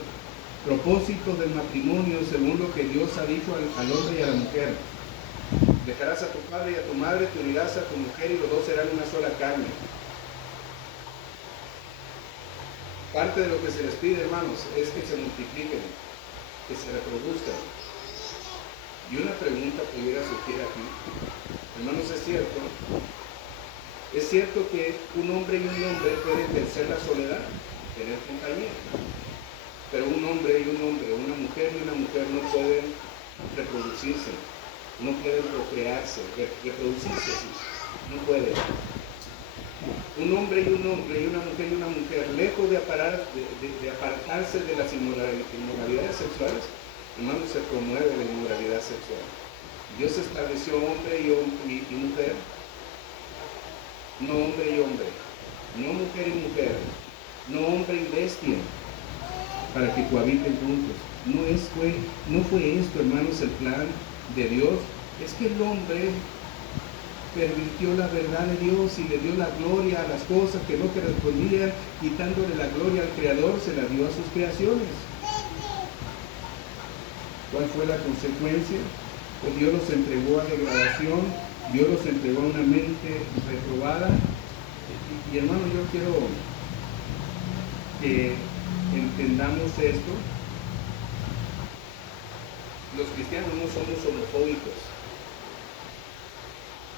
Propósito del matrimonio, según lo que Dios ha dicho al hombre y a la mujer: dejarás a tu padre y a tu madre, te unirás a tu mujer y los dos serán una sola carne. Parte de lo que se les pide, hermanos, es que se multipliquen, que se reproduzcan. Y una pregunta pudiera surgir aquí. Hermanos, ¿es cierto que un hombre y un hombre pueden vencer la soledad, tener compañía? Pero un hombre y un hombre, una mujer y una mujer no pueden reproducirse, no pueden procrearse, reproducirse, sí, no pueden. Un hombre y un hombre y una mujer, lejos de apartarse de las inmoralidades sexuales, hermanos, se promueve la inmoralidad sexual. Dios estableció hombre y mujer, no hombre y hombre, no mujer y mujer, no hombre y bestia, para que cohabiten juntos. No fue esto, hermanos, el plan de Dios. Es que el hombre pervirtió la verdad de Dios y le dio la gloria a las cosas que no correspondían, quitándole la gloria al Creador, se la dio a sus creaciones. ¿Cuál fue la consecuencia? Pues Dios los entregó a degradación, Dios los entregó a una mente reprobada. Y hermano, yo quiero que entendamos esto. Los cristianos no somos homofóbicos.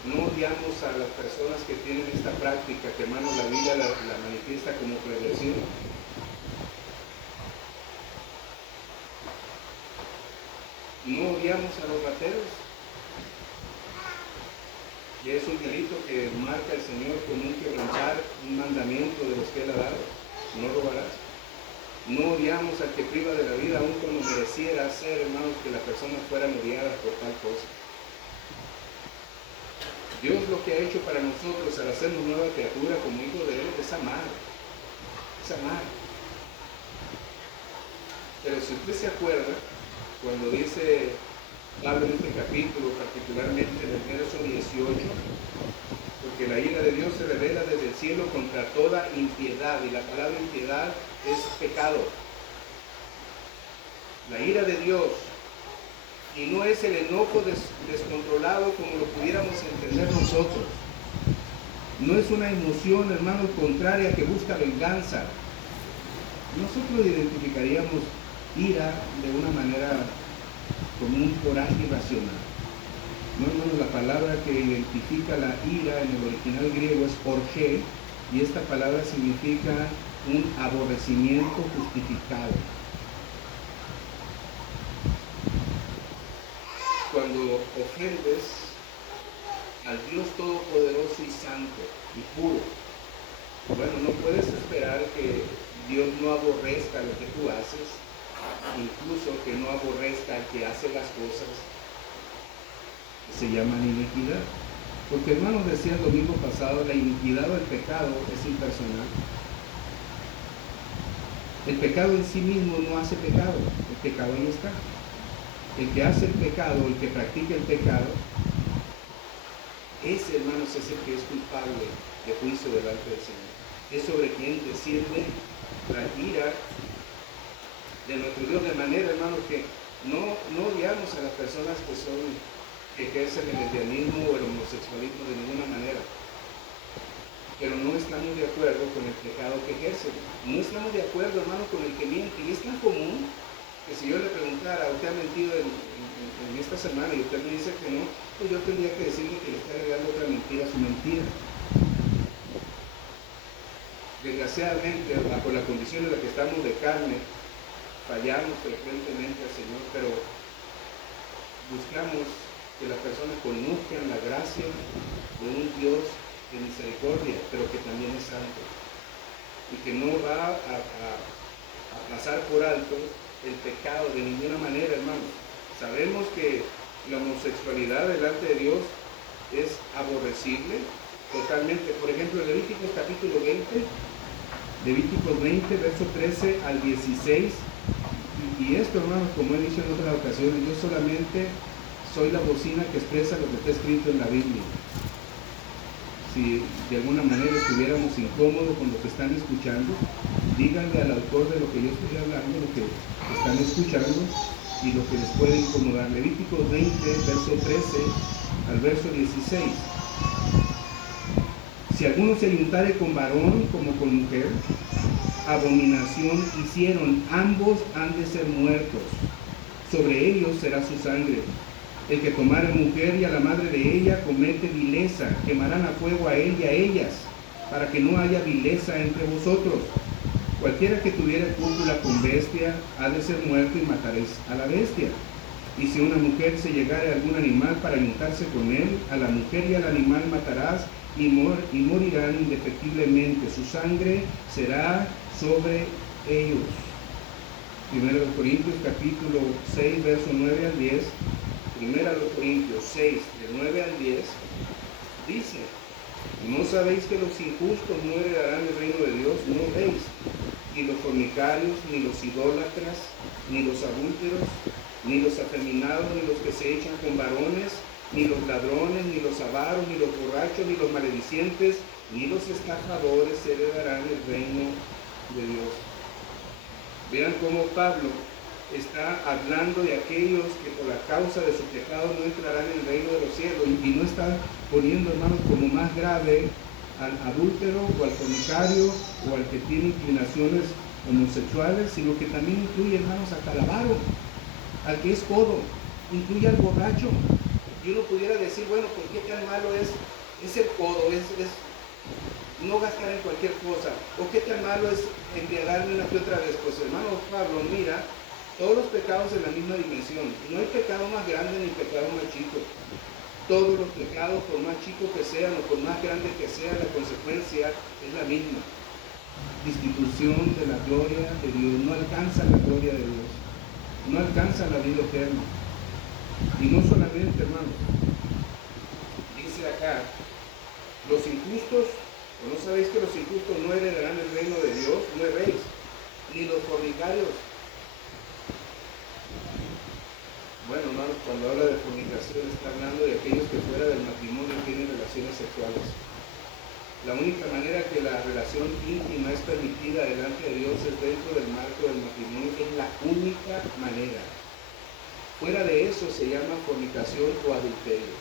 No odiamos a las personas que tienen esta práctica, que hermano, la Biblia la manifiesta como perversión. No odiamos a los rateros. Y es un delito que marca el Señor como un quebrantar un mandamiento de los que Él ha dado. No robarás. No odiamos al que priva de la vida, aun cuando mereciera ser, hermanos, que las personas fueran odiadas por tal cosa. Dios lo que ha hecho para nosotros al hacernos nueva criatura como hijos de Él es amar. Es amar. Pero si usted se acuerda, cuando dice Pablo en este capítulo, particularmente en el verso 18, porque la ira de Dios se revela desde el cielo contra toda impiedad, y la palabra impiedad es pecado. La ira de Dios, y no es el enojo descontrolado como lo pudiéramos entender nosotros. No es una emoción, hermanos, contraria que busca venganza. Nosotros identificaríamos ira de una manera como un coraje irracional. No, hermanos, la palabra que identifica la ira en el original griego es orge, y esta palabra significa un aborrecimiento justificado. Cuando ofendes al Dios todopoderoso y santo y puro, bueno, no puedes esperar que Dios no aborrezca lo que tú haces, incluso que no aborrezca al que hace las cosas que se llaman iniquidad. Porque, hermanos, decía el domingo pasado, la iniquidad o el pecado es impersonal. El pecado en sí mismo no hace pecado, el pecado no está. El que hace el pecado, el que practica el pecado, ese, hermanos, es el que es culpable de juicio delante del Señor. Es sobre quien desciende la ira de nuestro Dios, de manera, hermanos, que no odiamos a las personas que ejercen el lesbianismo o el homosexualismo de ninguna manera. Pero no estamos de acuerdo con el pecado que ejercen. No estamos de acuerdo, hermano, con el que miente. Y es tan común Que si yo le preguntara, ¿usted ha mentido en esta semana? Y usted me dice que no, pues yo tendría que decirle que le está agregando otra mentira a su mentira. Desgraciadamente, bajo la condición en la que estamos de carne, fallamos frecuentemente al Señor, pero buscamos que las personas conozcan la gracia de un Dios de misericordia, pero que también es santo, y que no va a pasar por alto el pecado de ninguna manera, hermanos. Sabemos que la homosexualidad delante de Dios es aborrecible totalmente. Por ejemplo, en Levíticos capítulo 20, Levíticos 20, verso 13 al 16, y esto, hermanos, como he dicho en otras ocasiones, yo solamente soy la bocina que expresa lo que está escrito en la Biblia. Si de alguna manera estuviéramos incómodos con lo que están escuchando, díganle al autor de lo que yo estoy hablando, lo que están escuchando y lo que les puede incomodar. Levíticos 20, verso 13 al verso 16. Si alguno se juntare con varón como con mujer, abominación hicieron, ambos han de ser muertos. Sobre ellos será su sangre. El que tomare mujer y a la madre de ella comete vileza, quemarán a fuego a él y a ellas, para que no haya vileza entre vosotros. Cualquiera que tuviera cópula con bestia ha de ser muerto y mataréis a la bestia. Y si una mujer se llegare a algún animal para juntarse con él, a la mujer y al animal matarás y morirán indefectiblemente. Su sangre será sobre ellos. 1 Corintios capítulo 6, verso 9 al 10. 1 Corintios 6, del 9 al 10, dice: ¿no sabéis que los injustos no heredarán el reino de Dios? No veis, ni los fornicarios, ni los idólatras, ni los adúlteros, ni los afeminados, ni los que se echan con varones, ni los ladrones, ni los avaros, ni los borrachos, ni los maledicientes, ni los estafadores heredarán el reino de Dios. Vean cómo Pablo está hablando de aquellos que por la causa de su pecado no entrarán en el reino de los cielos, y no está poniendo, hermanos, como más grave al adúltero o al fornicario o al que tiene inclinaciones homosexuales, sino que también incluye, hermanos, hasta al avaro, al que es codo, incluye al borracho. Y uno pudiera decir, bueno, ¿por qué tan malo es el codo? Es no gastar en cualquier cosa. ¿O qué tan malo es embriagarme una que otra vez? Pues, hermano Pablo, mira, todos los pecados en la misma dimensión. No hay pecado más grande ni pecado más chico. Todos los pecados, por más chicos que sean o por más grandes que sean, la consecuencia es la misma. Destitución de la gloria de Dios. No alcanza la gloria de Dios. No alcanza la vida eterna. Y no solamente, hermanos, dice acá, los injustos, ¿o no sabéis que los injustos no heredarán el reino de Dios? No erréis, ni los fornicarios. Bueno, hermanos, cuando habla de fornicación está hablando de aquellos que fuera del matrimonio tienen relaciones sexuales. La única manera que la relación íntima es permitida delante de Dios es dentro del marco del matrimonio, es la única manera. Fuera de eso se llama fornicación o adulterio,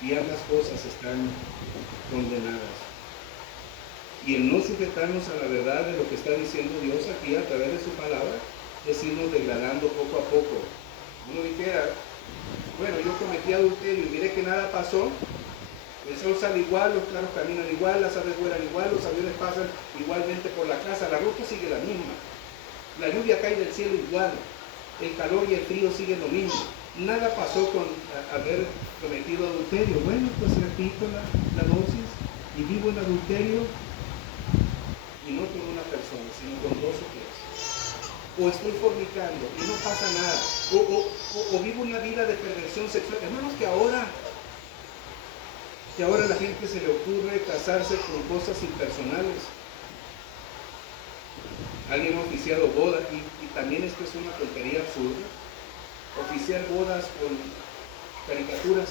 y ambas cosas están condenadas. Y el no sujetarnos a la verdad de lo que está diciendo Dios aquí a través de su palabra es irnos degradando poco a poco. Uno dijera, bueno, yo cometí adulterio y miré que nada pasó. El sol sale igual, los carros caminan igual, las aves vuelan igual, los aviones pasan igualmente por la casa, la ruta sigue la misma. La lluvia cae del cielo igual, el calor y el frío siguen lo mismo. Nada pasó con haber cometido adulterio. Bueno, pues repito la dosis y vivo el adulterio, y no con una persona, sino con dos o tres. O estoy fornicando y no pasa nada. O vivo una vida de perversión sexual. Hermanos, que ahora a la gente se le ocurre casarse con cosas impersonales. Alguien ha oficiado bodas, y también esto es una tontería absurda. Oficiar bodas con caricaturas.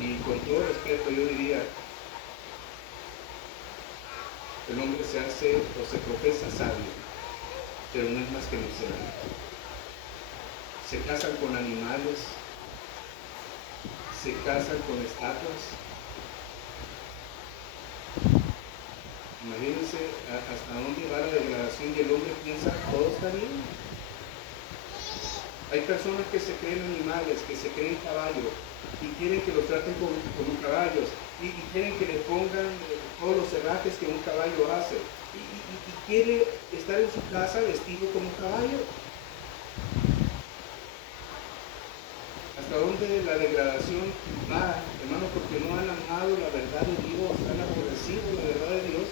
Y con todo respeto yo diría, el hombre se hace o se profesa sabio, pero no es más que miserable. Se casan con animales, se casan con estatuas. Imagínense hasta dónde va la degradación, y el hombre piensa todo está bien. Hay personas que se creen animales, que se creen caballos y quieren que los traten como caballos y quieren que le pongan todos los herrajes que un caballo hace y quiere estar en su casa vestido como un caballo. ¿Hasta dónde la degradación va, hermano? Porque no han amado la verdad de Dios, han aborrecido la verdad de Dios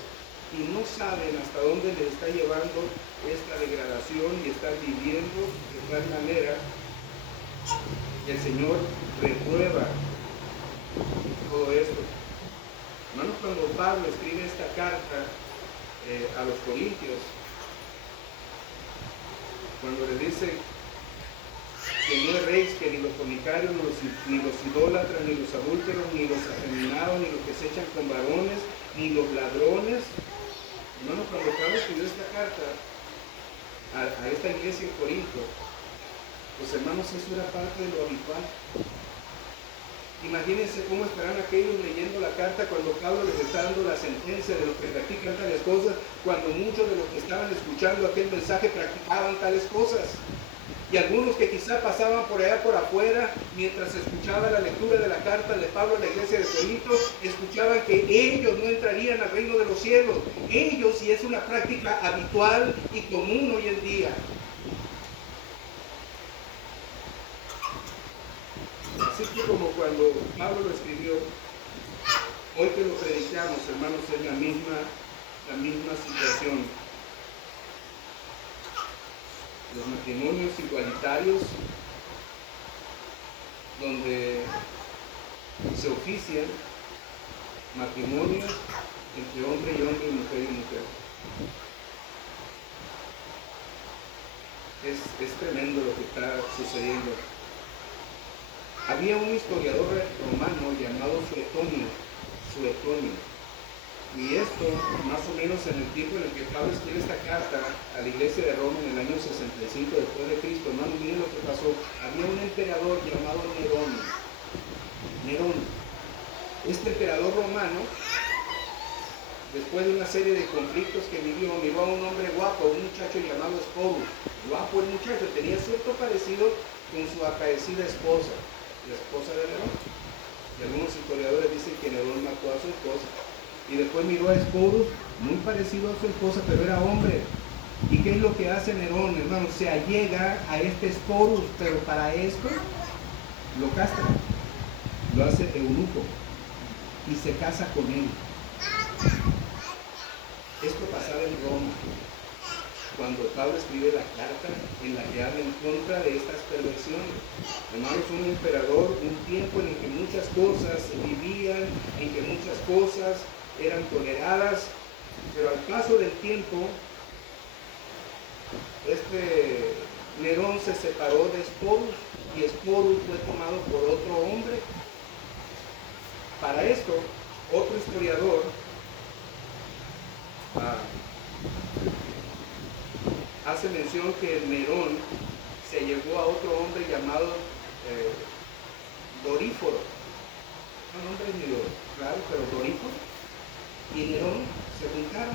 y no saben hasta dónde les está llevando esta degradación y están viviendo de tal manera que el Señor reprueba todo esto. Hermanos, cuando Pablo escribe esta carta a los Corintios, cuando le dice que no erréis, que ni los fornicarios, ni los idólatras, ni los adúlteros, ni los afeminados, ni los que se echan con varones, ni los ladrones. Hermano, cuando Pablo escribió esta carta a esta iglesia en Corinto, pues hermanos, eso era parte de lo habitual. Imagínense cómo estarán aquellos leyendo la carta cuando Pablo les está dando la sentencia de los que practican tales cosas, cuando muchos de los que estaban escuchando aquel mensaje practicaban tales cosas. Y algunos que quizá pasaban por allá por afuera, mientras escuchaban la lectura de la carta de Pablo a la iglesia de Corinto, escuchaban que ellos no entrarían al reino de los cielos. Ellos, y es una práctica habitual y común hoy en día. Así que como cuando Pablo lo escribió, hoy que lo predicamos, hermanos, es la misma situación. Los matrimonios igualitarios, donde se ofician matrimonios entre hombre y hombre, mujer y mujer. Es tremendo lo que está sucediendo. Había un historiador romano llamado Suetonio, y esto más o menos en el tiempo en el que Pablo escribe esta carta a la iglesia de Roma en el año 65 después de Cristo. Hermano, miren lo que pasó. Había un emperador llamado Nerón. Este emperador romano, después de una serie de conflictos que vivió, miró a un hombre guapo, un muchacho llamado Sporus. Guapo el muchacho, tenía cierto parecido con su acaecida esposa, la esposa de Nerón. Y algunos historiadores dicen que Nerón mató a su esposa. Y después miró a Sporus, muy parecido a su esposa, pero era hombre. ¿Y qué es lo que hace Nerón, hermano? Se allega a este Sporus, pero para esto lo castra, lo hace eunuco y se casa con él. Esto pasaba en Roma, cuando Pablo escribe la carta en la que habla en contra de estas perversiones. Hermanos, un emperador, un tiempo en el que muchas cosas se vivían, en que muchas cosas eran toleradas, pero al paso del tiempo, Nerón se separó de Sporus y Sporus fue tomado por otro hombre. Para esto, otro historiador hace mención que Nerón se llevó a otro hombre llamado Doríforo. Un nombre medio raro, pero Doríforo y Nerón se juntaron.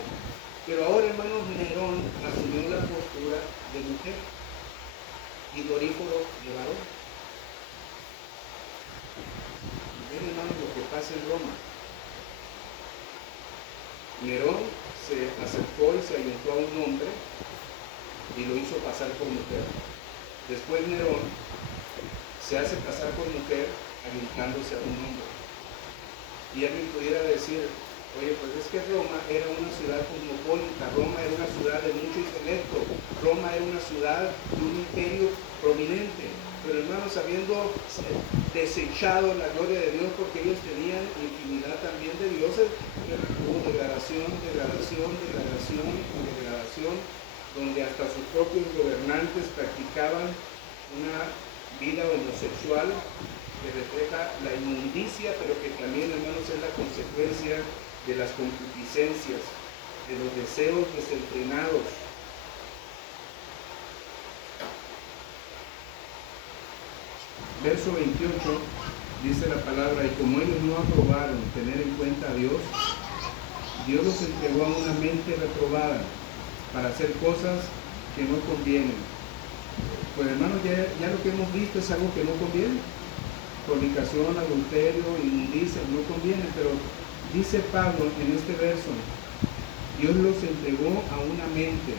Pero ahora, hermanos, Nerón asumió la postura de mujer y Doríforo de varón. Ven, hermanos, lo que pasa en Roma. Nerón se acercó y se ayuntó a un hombre y lo hizo pasar por mujer. Después Nerón se hace pasar por mujer ayuntándose a un hombre. Y alguien pudiera decir, oye, pues es que Roma era una ciudad cosmopolita, Roma era una ciudad de mucho intelecto, Roma era una ciudad de un imperio prominente. Pero hermanos, habiendo desechado la gloria de Dios porque ellos tenían infinidad también de dioses, hubo degradación, donde hasta sus propios gobernantes practicaban una vida homosexual que refleja la inmundicia, pero que también, hermanos, es la consecuencia de las concupiscencias, de los deseos desenfrenados. Verso 28 dice la palabra, y como ellos no aprobaron tener en cuenta a Dios, Dios los entregó a una mente reprobada para hacer cosas que no convienen. Pues hermanos, ya lo que hemos visto es algo que no conviene. Fornicación, adulterio, inmundicia, no conviene, pero dice Pablo en este verso, Dios los entregó a una mente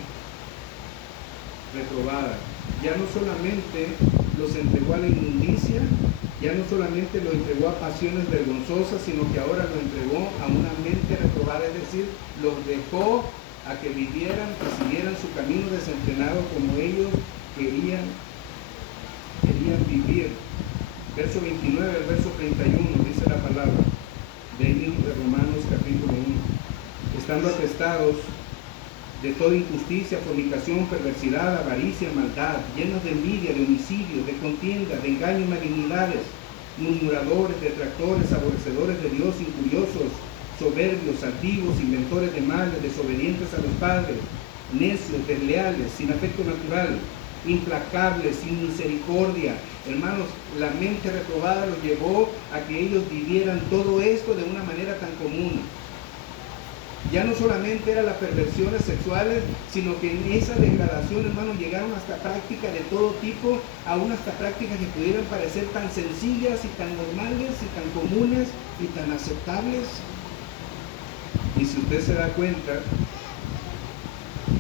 reprobada. Ya no solamente los entregó a la inmundicia, ya no solamente lo entregó a pasiones vergonzosas, sino que ahora lo entregó a una mente reprobada, es decir, los dejó a que vivieran, que siguieran su camino desenfrenado como ellos querían vivir. Verso 29, el verso 31, dice la palabra de Romanos capítulo 1. Estando atestados de toda injusticia, fornicación, perversidad, avaricia, maldad, llenos de envidia, de homicidio, de contienda, de engaño y malignidades, murmuradores, detractores, aborrecedores de Dios, injuriosos, soberbios, altivos, inventores de males, desobedientes a los padres, necios, desleales, sin afecto natural, implacables, sin misericordia. Hermanos, la mente reprobada los llevó a que ellos vivieran todo esto de una manera tan común. Ya no solamente eran las perversiones sexuales, sino que en esa degradación, hermanos, llegaron hasta prácticas de todo tipo, aún hasta prácticas que pudieran parecer tan sencillas y tan normales y tan comunes y tan aceptables. Y si usted se da cuenta,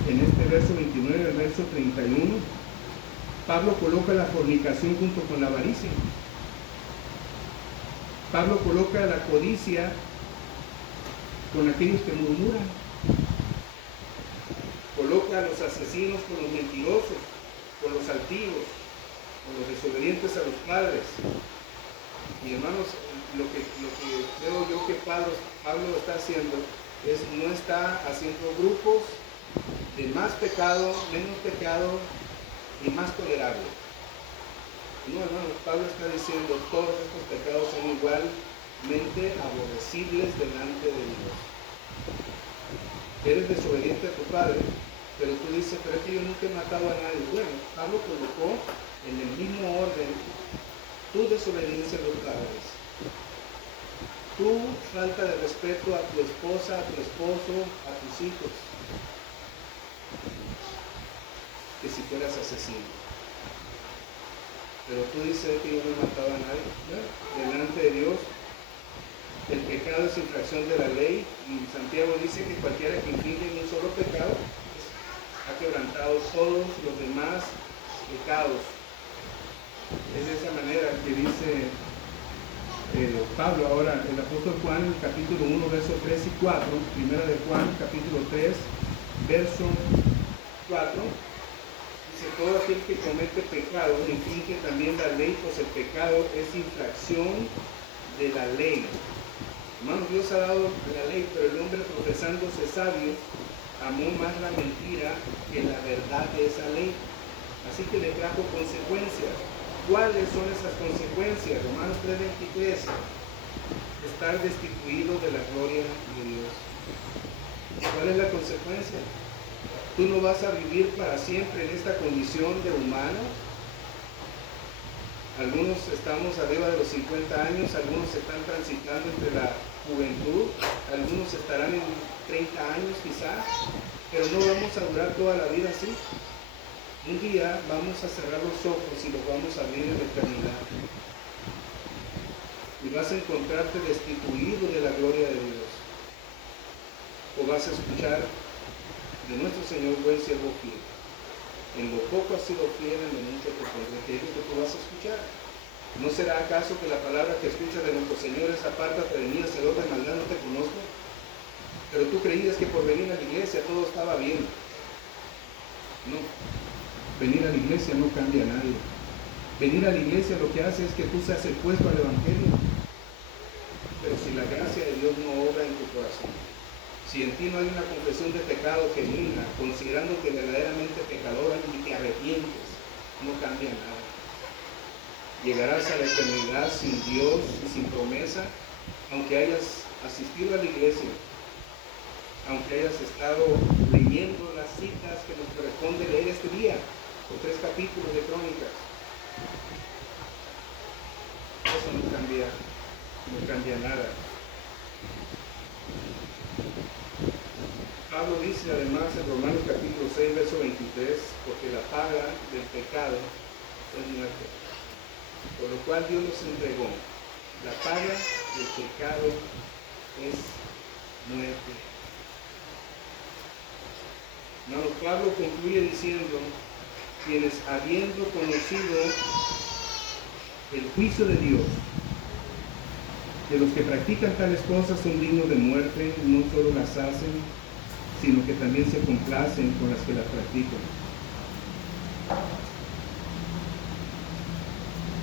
en este verso 29, el verso 31, Pablo coloca la fornicación junto con la avaricia. Pablo coloca la codicia con aquellos que murmuran. Coloca a los asesinos con los mentirosos, con los altivos, con los desobedientes a los padres. Y hermanos, lo que creo yo que Pablo está haciendo es no está haciendo grupos de más pecado, menos pecado y más tolerable. No, hermanos, Pablo está diciendo todos estos pecados son igualmente aborrecibles delante de Dios. Eres desobediente a tu padre, pero tú dices, pero es que yo nunca he matado a nadie. Bueno, Pablo colocó en el mismo orden tu desobediencia a los padres, tu falta de respeto a tu esposa, a tu esposo, a tus hijos, que si fueras asesino. Pero tú dices que yo no he matado a nadie. Bueno, delante de Dios el pecado es infracción de la ley, y Santiago dice que cualquiera que infringe un solo pecado ha quebrantado todos los demás pecados. Es de esa manera que dice Pablo. Ahora, el apóstol Juan, capítulo 1, versos 3 y 4, primera de Juan, capítulo 3, verso 4, dice, todo aquel que comete pecado infringe también la ley, pues el pecado es infracción de la ley. Hermanos, Dios ha dado la ley, pero el hombre, profesándose sabio, amó más la mentira que la verdad de esa ley. Así que le trajo consecuencias. ¿Cuáles son esas consecuencias? Romanos 3:23. Estar destituido de la gloria de Dios. ¿Cuál es la consecuencia? Tú no vas a vivir para siempre en esta condición de humano. Algunos estamos arriba de los 50 años, algunos están transitando entre la juventud, algunos estarán en 30 años quizás, pero no vamos a durar toda la vida así. Un día vamos a cerrar los ojos y los vamos a abrir en la eternidad. Y vas a encontrarte destituido de la gloria de Dios. O vas a escuchar de nuestro Señor, buen siervo fiel. En lo poco has sido fiel, en lo mucho te pondré. ¿Qué es lo que tú vas a escuchar? ¿No será acaso que la palabra que escuchas de nuestro Señor es apártate de mí, hacedor de maldad, no te conozco? Pero tú creías que por venir a la iglesia todo estaba bien. No. Venir a la iglesia no cambia a nadie. Venir a la iglesia lo que hace es que tú seas expuesto al Evangelio. Pero si la gracia de Dios no obra en tu corazón, si en ti no hay una confesión de pecado genuina, considerándote verdaderamente pecadora y te arrepientes, no cambia nada. Llegarás a la eternidad sin Dios y sin promesa, aunque hayas asistido a la iglesia, aunque hayas estado leyendo las citas que nos corresponde leer este día, los 3 capítulos de Crónicas. Eso no cambia nada. Pablo dice además en Romanos capítulo 6, verso 23, porque la paga del pecado es muerte, por lo cual Dios nos entregó. La paga del pecado es muerte. Hermano, Pablo concluye diciendo, quienes habiendo conocido el juicio de Dios, que los que practican tales cosas son dignos de muerte, no solo las hacen, sino que también se complacen con las que las practican.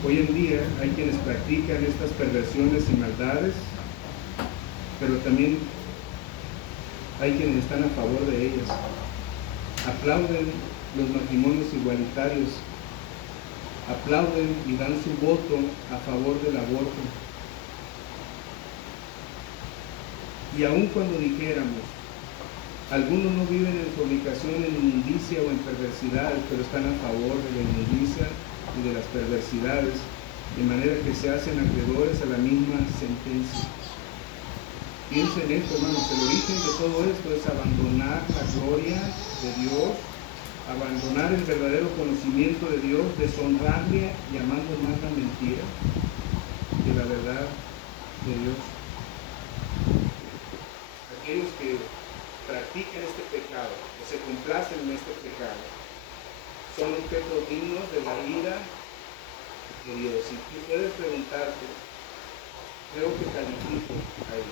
Hoy en día hay quienes practican estas perversiones y maldades, pero también hay quienes están a favor de ellas. Aplauden los matrimonios igualitarios, aplauden y dan su voto a favor del aborto. Y aun cuando dijéramos, algunos no viven en fornicación, en inmundicia o en perversidades, pero están a favor de la inmundicia y de las perversidades, de manera que se hacen acreedores a la misma sentencia. Piensen en esto, hermanos, el origen de todo esto es abandonar la gloria de Dios, abandonar el verdadero conocimiento de Dios, deshonrarle y amando más la mentira que la verdad de Dios. Aquellos que practican este pecado o se complacen en este pecado son objetos dignos de la ira de Dios. Y tú puedes preguntarte, creo que califico ahí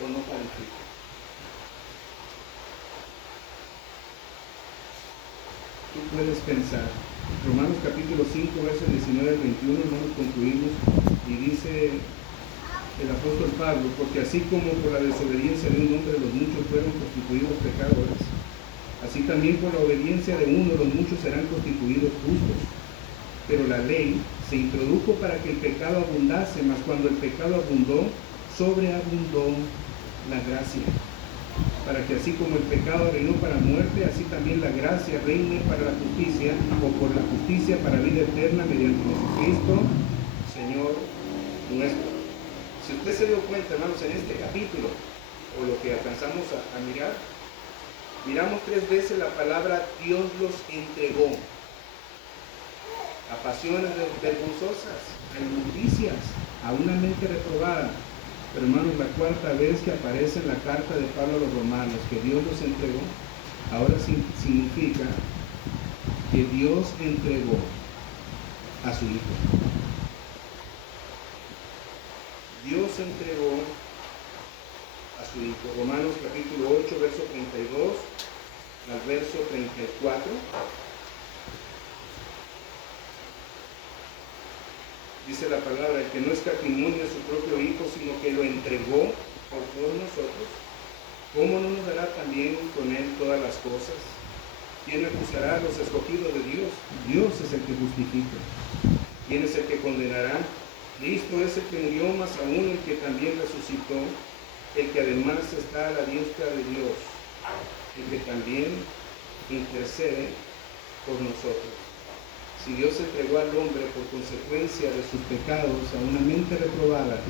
o no califico. Tú puedes pensar. Romanos capítulo 5, versos 19 al 21, hermanos, concluimos y dice el apóstol Pablo, porque así como por la desobediencia de un hombre los muchos fueron constituidos pecadores, así también por la obediencia de uno los muchos serán constituidos justos. Pero la ley se introdujo para que el pecado abundase, mas cuando el pecado abundó, sobreabundó la gracia, para que así como el pecado reinó para muerte, así también la gracia reine para la justicia, o por la justicia para vida eterna mediante Jesucristo, Señor nuestro. Si usted se dio cuenta, hermanos, en este capítulo, o lo que alcanzamos a mirar, miramos 3 veces la palabra Dios los entregó a pasiones vergonzosas, a inmundicias, a una mente reprobada. Pero hermanos, la 4ª vez que aparece en la carta de Pablo a los romanos que Dios los entregó, ahora significa que Dios entregó a su Hijo. Dios entregó a su Hijo. Romanos capítulo 8, verso 32 al verso 34. Dice la palabra, el que no escatimó a su propio Hijo, sino que lo entregó por todos nosotros, ¿cómo no nos dará también con él todas las cosas? ¿Quién acusará a los escogidos de Dios? Dios es el que justifica. ¿Quién es el que condenará? Cristo es el que murió, más aún el que también resucitó, el que además está a la diestra de Dios, el que también intercede por nosotros. Si Dios entregó al hombre por consecuencia de sus pecados a una mente reprobada,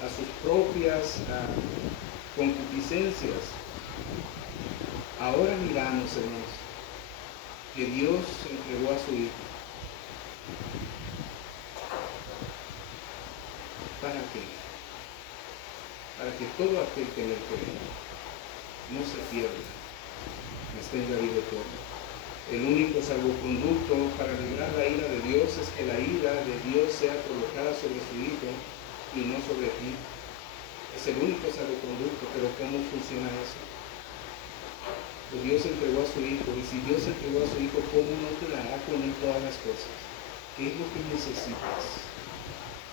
a sus propias concupiscencias, ahora miramos, hermanos, que Dios entregó a su Hijo. ¿Para qué? Para que todo aquel que en él cree no se pierda, mas tenga vida eterna. El único salvoconducto para librar la ira de Dios es que la ira de Dios sea colocada sobre su Hijo y no sobre ti. Es el único salvoconducto, pero ¿cómo funciona eso? Pues Dios entregó a su Hijo, y si Dios entregó a su Hijo, ¿cómo no te dará con él todas las cosas? ¿Qué es lo que necesitas?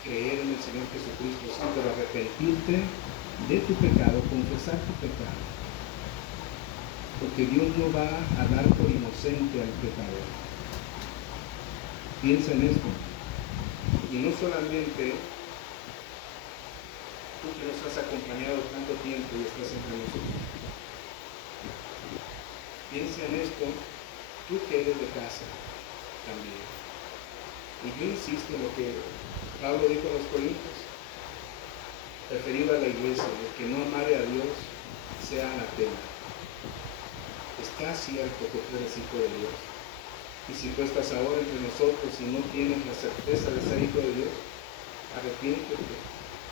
Creer en el Señor Jesucristo, sí, pero arrepentirte de tu pecado, confesar tu pecado. Porque Dios no va a dar por inocente al pecador. Piensa en esto. Y no solamente tú que nos has acompañado tanto tiempo y estás entre nosotros. Piensa en esto, tú que eres de casa también. Y yo insisto en lo que Pablo dijo a los Corintios, referido a la iglesia, el que no amare a Dios, sea anatema. Está cierto que tú eres hijo de Dios. Y si tú estás ahora entre nosotros y no tienes la certeza de ser hijo de Dios, arrepiéntete,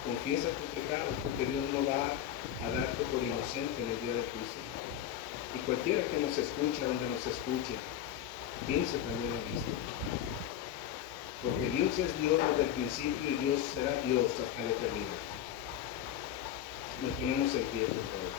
confiesa tu pecado, porque Dios no va a darte por inocente en el día del juicio. Y cualquiera que nos escucha, donde nos escuche, piense también en esto. Porque Dios es Dios desde el principio y Dios será Dios hasta la eternidad. Nos ponemos el pie, por favor.